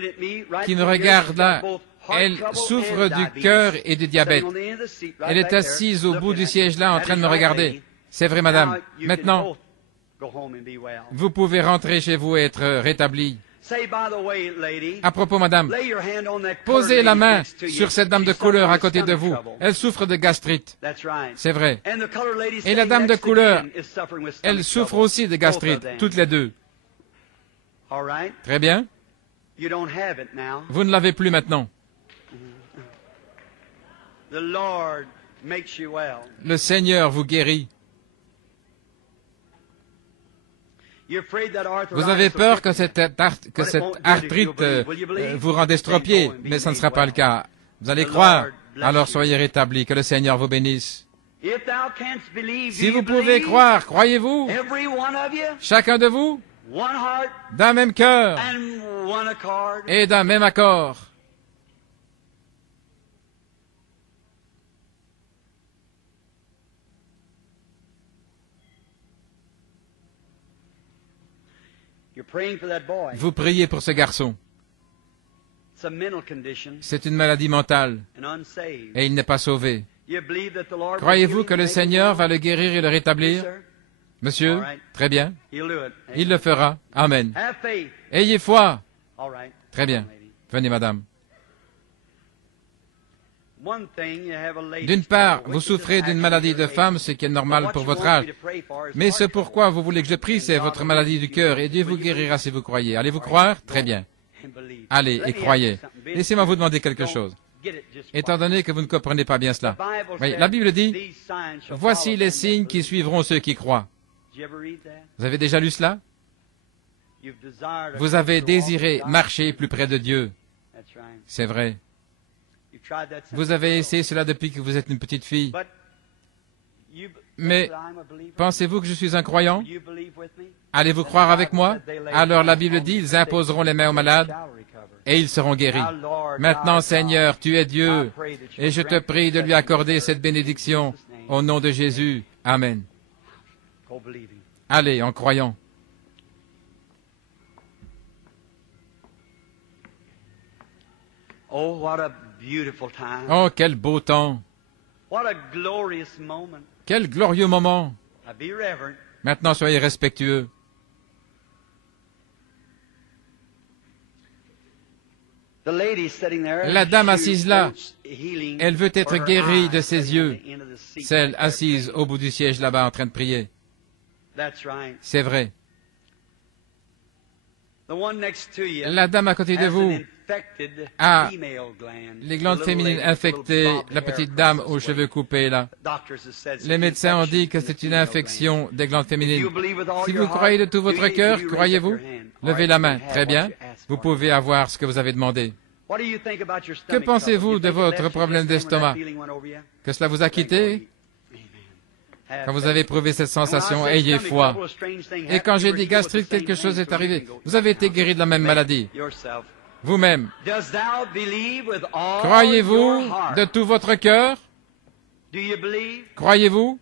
qui me regarde là, elle souffre du cœur et du diabète. Elle est assise au bout du siège là en train de me regarder. C'est vrai, madame. Maintenant, vous pouvez rentrer chez vous et être rétablie. À propos, madame, posez la main sur cette dame de couleur à côté de vous. Elle souffre de gastrite. C'est vrai. Et la dame de couleur, elle souffre aussi de gastrite, toutes les deux. Très bien. Vous ne l'avez plus maintenant. Le Seigneur vous guérit. Vous avez peur que cette arthrite vous rende estropié, mais ça ne sera pas le cas. Vous allez croire, alors soyez rétablis, que le Seigneur vous bénisse. Si vous pouvez croire, croyez-vous? Chacun de vous? D'un même cœur et d'un même accord. Vous priez pour ce garçon. C'est une maladie mentale et il n'est pas sauvé. Croyez-vous que le Seigneur va le guérir et le rétablir? Monsieur, très bien. Il le fera. Amen. Ayez foi. Très bien. Venez, madame. D'une part, vous souffrez d'une maladie de femme, ce qui est normal pour votre âge. Mais ce pourquoi vous voulez que je prie, c'est votre maladie du cœur, et Dieu vous guérira si vous croyez. Allez-vous croire? Très bien. Allez et croyez. Laissez-moi vous demander quelque chose. étant donné que vous ne comprenez pas bien cela. Oui, la Bible dit, « Voici les signes qui suivront ceux qui croient. » Vous avez déjà lu cela? Vous avez désiré marcher plus près de Dieu. C'est vrai. Vous avez essayé cela depuis que vous êtes une petite fille. Mais pensez-vous que je suis un croyant? Allez-vous croire avec moi? Alors la Bible dit, ils imposeront les mains aux malades et ils seront guéris. Maintenant, Seigneur, tu es Dieu, et je te prie de lui accorder cette bénédiction au nom de Jésus. Amen. Allez, en croyant. Oh, quel beau temps! Quel glorieux moment! Maintenant, soyez respectueux. La dame assise là, elle veut être guérie de ses yeux. Celle assise au bout du siège là-bas en train de prier. C'est vrai. La dame à côté de vous a les glandes féminines infectées, la petite dame aux cheveux coupés là. Les médecins ont dit que c'est une infection des glandes féminines. Si vous croyez de tout votre cœur, croyez-vous? Levez la main. Très bien. Vous pouvez avoir ce que vous avez demandé. Que pensez-vous de votre problème d'estomac? Que cela vous a quitté? Quand vous avez éprouvé cette sensation, ayez foi. Et quand j'ai dit gastrite, quelque chose est arrivé. Vous avez été guéri de la même maladie. Vous-même. Croyez-vous de tout votre cœur? Croyez-vous?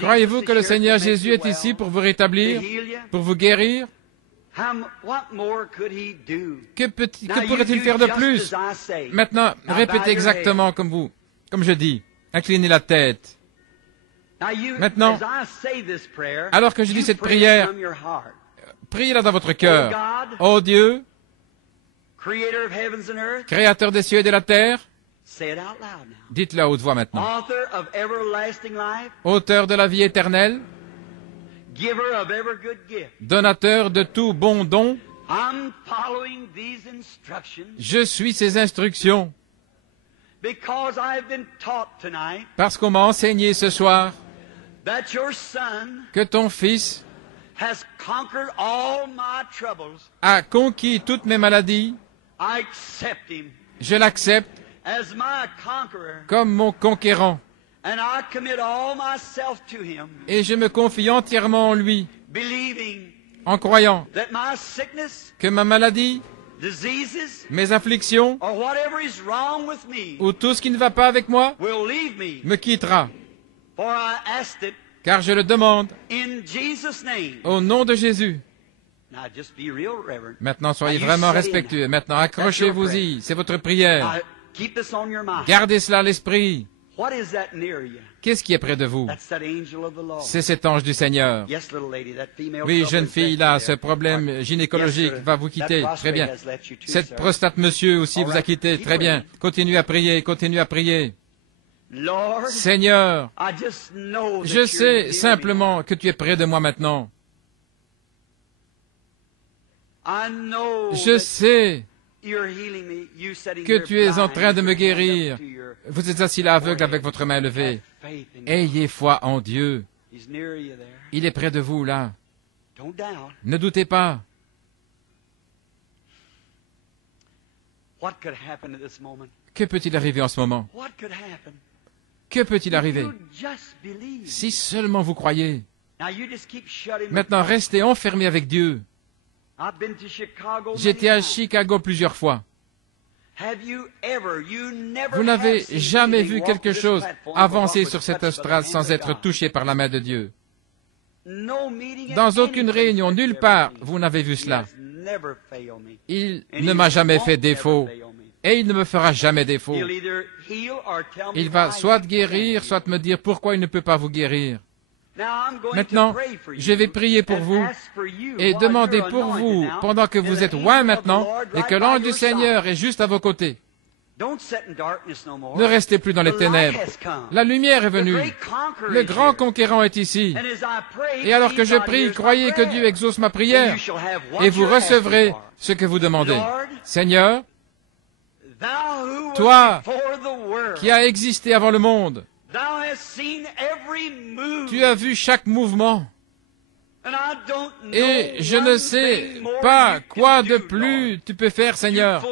Croyez-vous que le Seigneur Jésus est ici pour vous rétablir, pour vous guérir? Que pourrait-il faire de plus? Maintenant, répétez exactement comme je dis. Inclinez la tête. Maintenant, alors que je dis cette prière, priez-la dans votre cœur. Ô Dieu, Créateur des cieux et de la terre, dites-le à haute voix maintenant. Auteur de la vie éternelle, donateur de tout bon don, je suis ces instructions parce qu'on m'a enseigné ce soir que ton Fils a conquis toutes mes maladies. Je l'accepte comme mon conquérant. Et je me confie entièrement en lui, en croyant que ma maladie, mes afflictions, ou tout ce qui ne va pas avec moi, me quittera. Car je le demande au nom de Jésus. Maintenant, soyez vraiment respectueux. Maintenant, accrochez-vous-y. C'est votre prière. Gardez cela à l'esprit. Qu'est-ce qui est près de vous? C'est cet ange du Seigneur. Oui, jeune fille, là, ce problème gynécologique va vous quitter. Très bien. Cette prostate, monsieur, aussi vous a quitté. Très bien. Continuez à prier, continuez à prier. Seigneur, je sais simplement que tu es près de moi maintenant. Je sais que tu es en train de me guérir. Vous êtes assis là aveugle avec votre main levée. Ayez foi en Dieu. Il est près de vous là. Ne doutez pas. Que peut-il arriver en ce moment? Que peut-il arriver? Si seulement vous croyez. Maintenant, restez enfermés avec Dieu. J'étais à Chicago plusieurs fois. Vous n'avez jamais vu quelque chose avancer sur cette estrade sans être touché par la main de Dieu. Dans aucune réunion, nulle part, vous n'avez vu cela. Il ne m'a jamais fait défaut. Et il ne me fera jamais défaut. Il va soit guérir, soit me dire pourquoi il ne peut pas vous guérir. Maintenant, je vais prier pour vous et demander pour vous, pendant que vous êtes loin maintenant, et que l'ange du Seigneur est juste à vos côtés. Ne restez plus dans les ténèbres. La lumière est venue. Le grand conquérant est ici. Et alors que je prie, croyez que Dieu exauce ma prière, et vous recevrez ce que vous demandez. Seigneur, Toi qui as existé avant le monde, tu as vu chaque mouvement. Et je ne sais pas quoi de plus tu peux faire, Seigneur.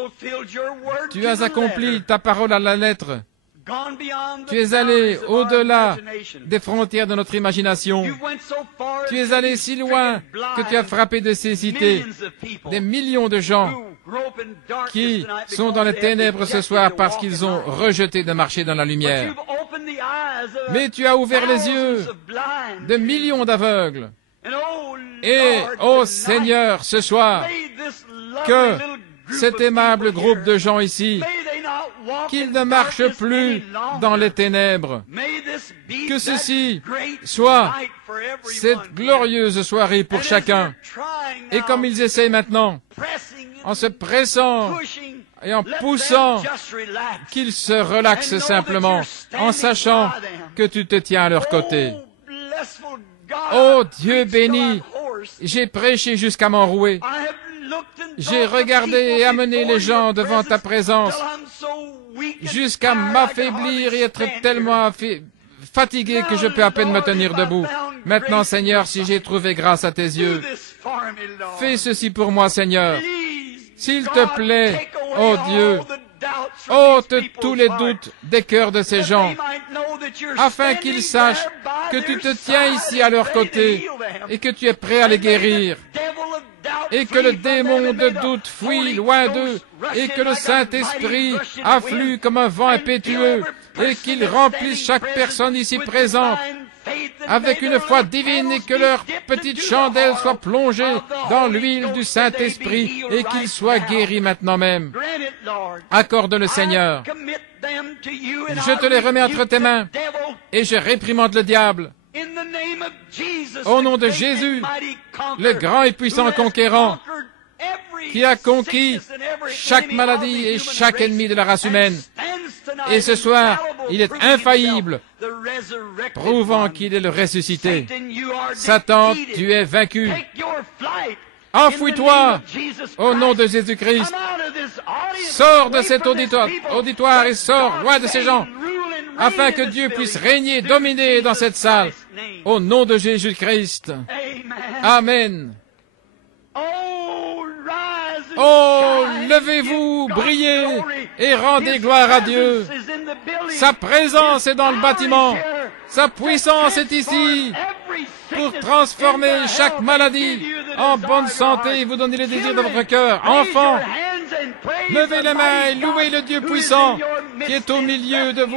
Tu as accompli ta parole à la lettre. Tu es allé au-delà des frontières de notre imagination. Tu es allé si loin que tu as frappé de cécité des millions de gens qui sont dans les ténèbres ce soir parce qu'ils ont rejeté de marcher dans la lumière. Mais tu as ouvert les yeux de millions d'aveugles. Et, ô Seigneur, ce soir, que cet aimable groupe de gens ici, qu'ils ne marchent plus dans les ténèbres, que ceci soit cette glorieuse soirée pour chacun. Et comme ils essayent maintenant, en se pressant et en poussant, qu'ils se relaxent simplement, en sachant que tu te tiens à leur côté. Ô Dieu béni, j'ai prêché jusqu'à m'enrouer. J'ai regardé et amené les gens devant ta présence jusqu'à m'affaiblir et être tellement fatigué que je peux à peine me tenir debout. Maintenant, Seigneur, si j'ai trouvé grâce à tes yeux, fais ceci pour moi, Seigneur. S'il te plaît, ô Dieu, ôte tous les doutes des cœurs de ces gens, afin qu'ils sachent que tu te tiens ici à leur côté et que tu es prêt à les guérir, et que le démon de doute fuit loin d'eux, et que le Saint-Esprit afflue comme un vent impétueux, et qu'il remplisse chaque personne ici présente avec une foi divine, et que leur petite chandelle soit plongée dans l'huile du Saint-Esprit et qu'ils soient guéris maintenant même. Accorde-le, Seigneur. Je te les remets entre tes mains et je réprimande le diable. Au nom de Jésus, le grand et puissant conquérant, qui a conquis chaque maladie et chaque ennemi de la race humaine. Et ce soir, il est infaillible, prouvant qu'il est le ressuscité. Satan, tu es vaincu. Enfouis-toi au nom de Jésus-Christ. Sors de cet auditoire et sors loin de ces gens, afin que Dieu puisse régner, dominer dans cette salle. Au nom de Jésus-Christ. Amen. Oh, levez-vous, brillez et rendez gloire à Dieu. Sa présence est dans le bâtiment. Sa puissance est ici pour transformer chaque maladie en bonne santé et vous donner les désirs de votre cœur. Enfants, levez les mains et louez le Dieu puissant qui est au milieu de vous.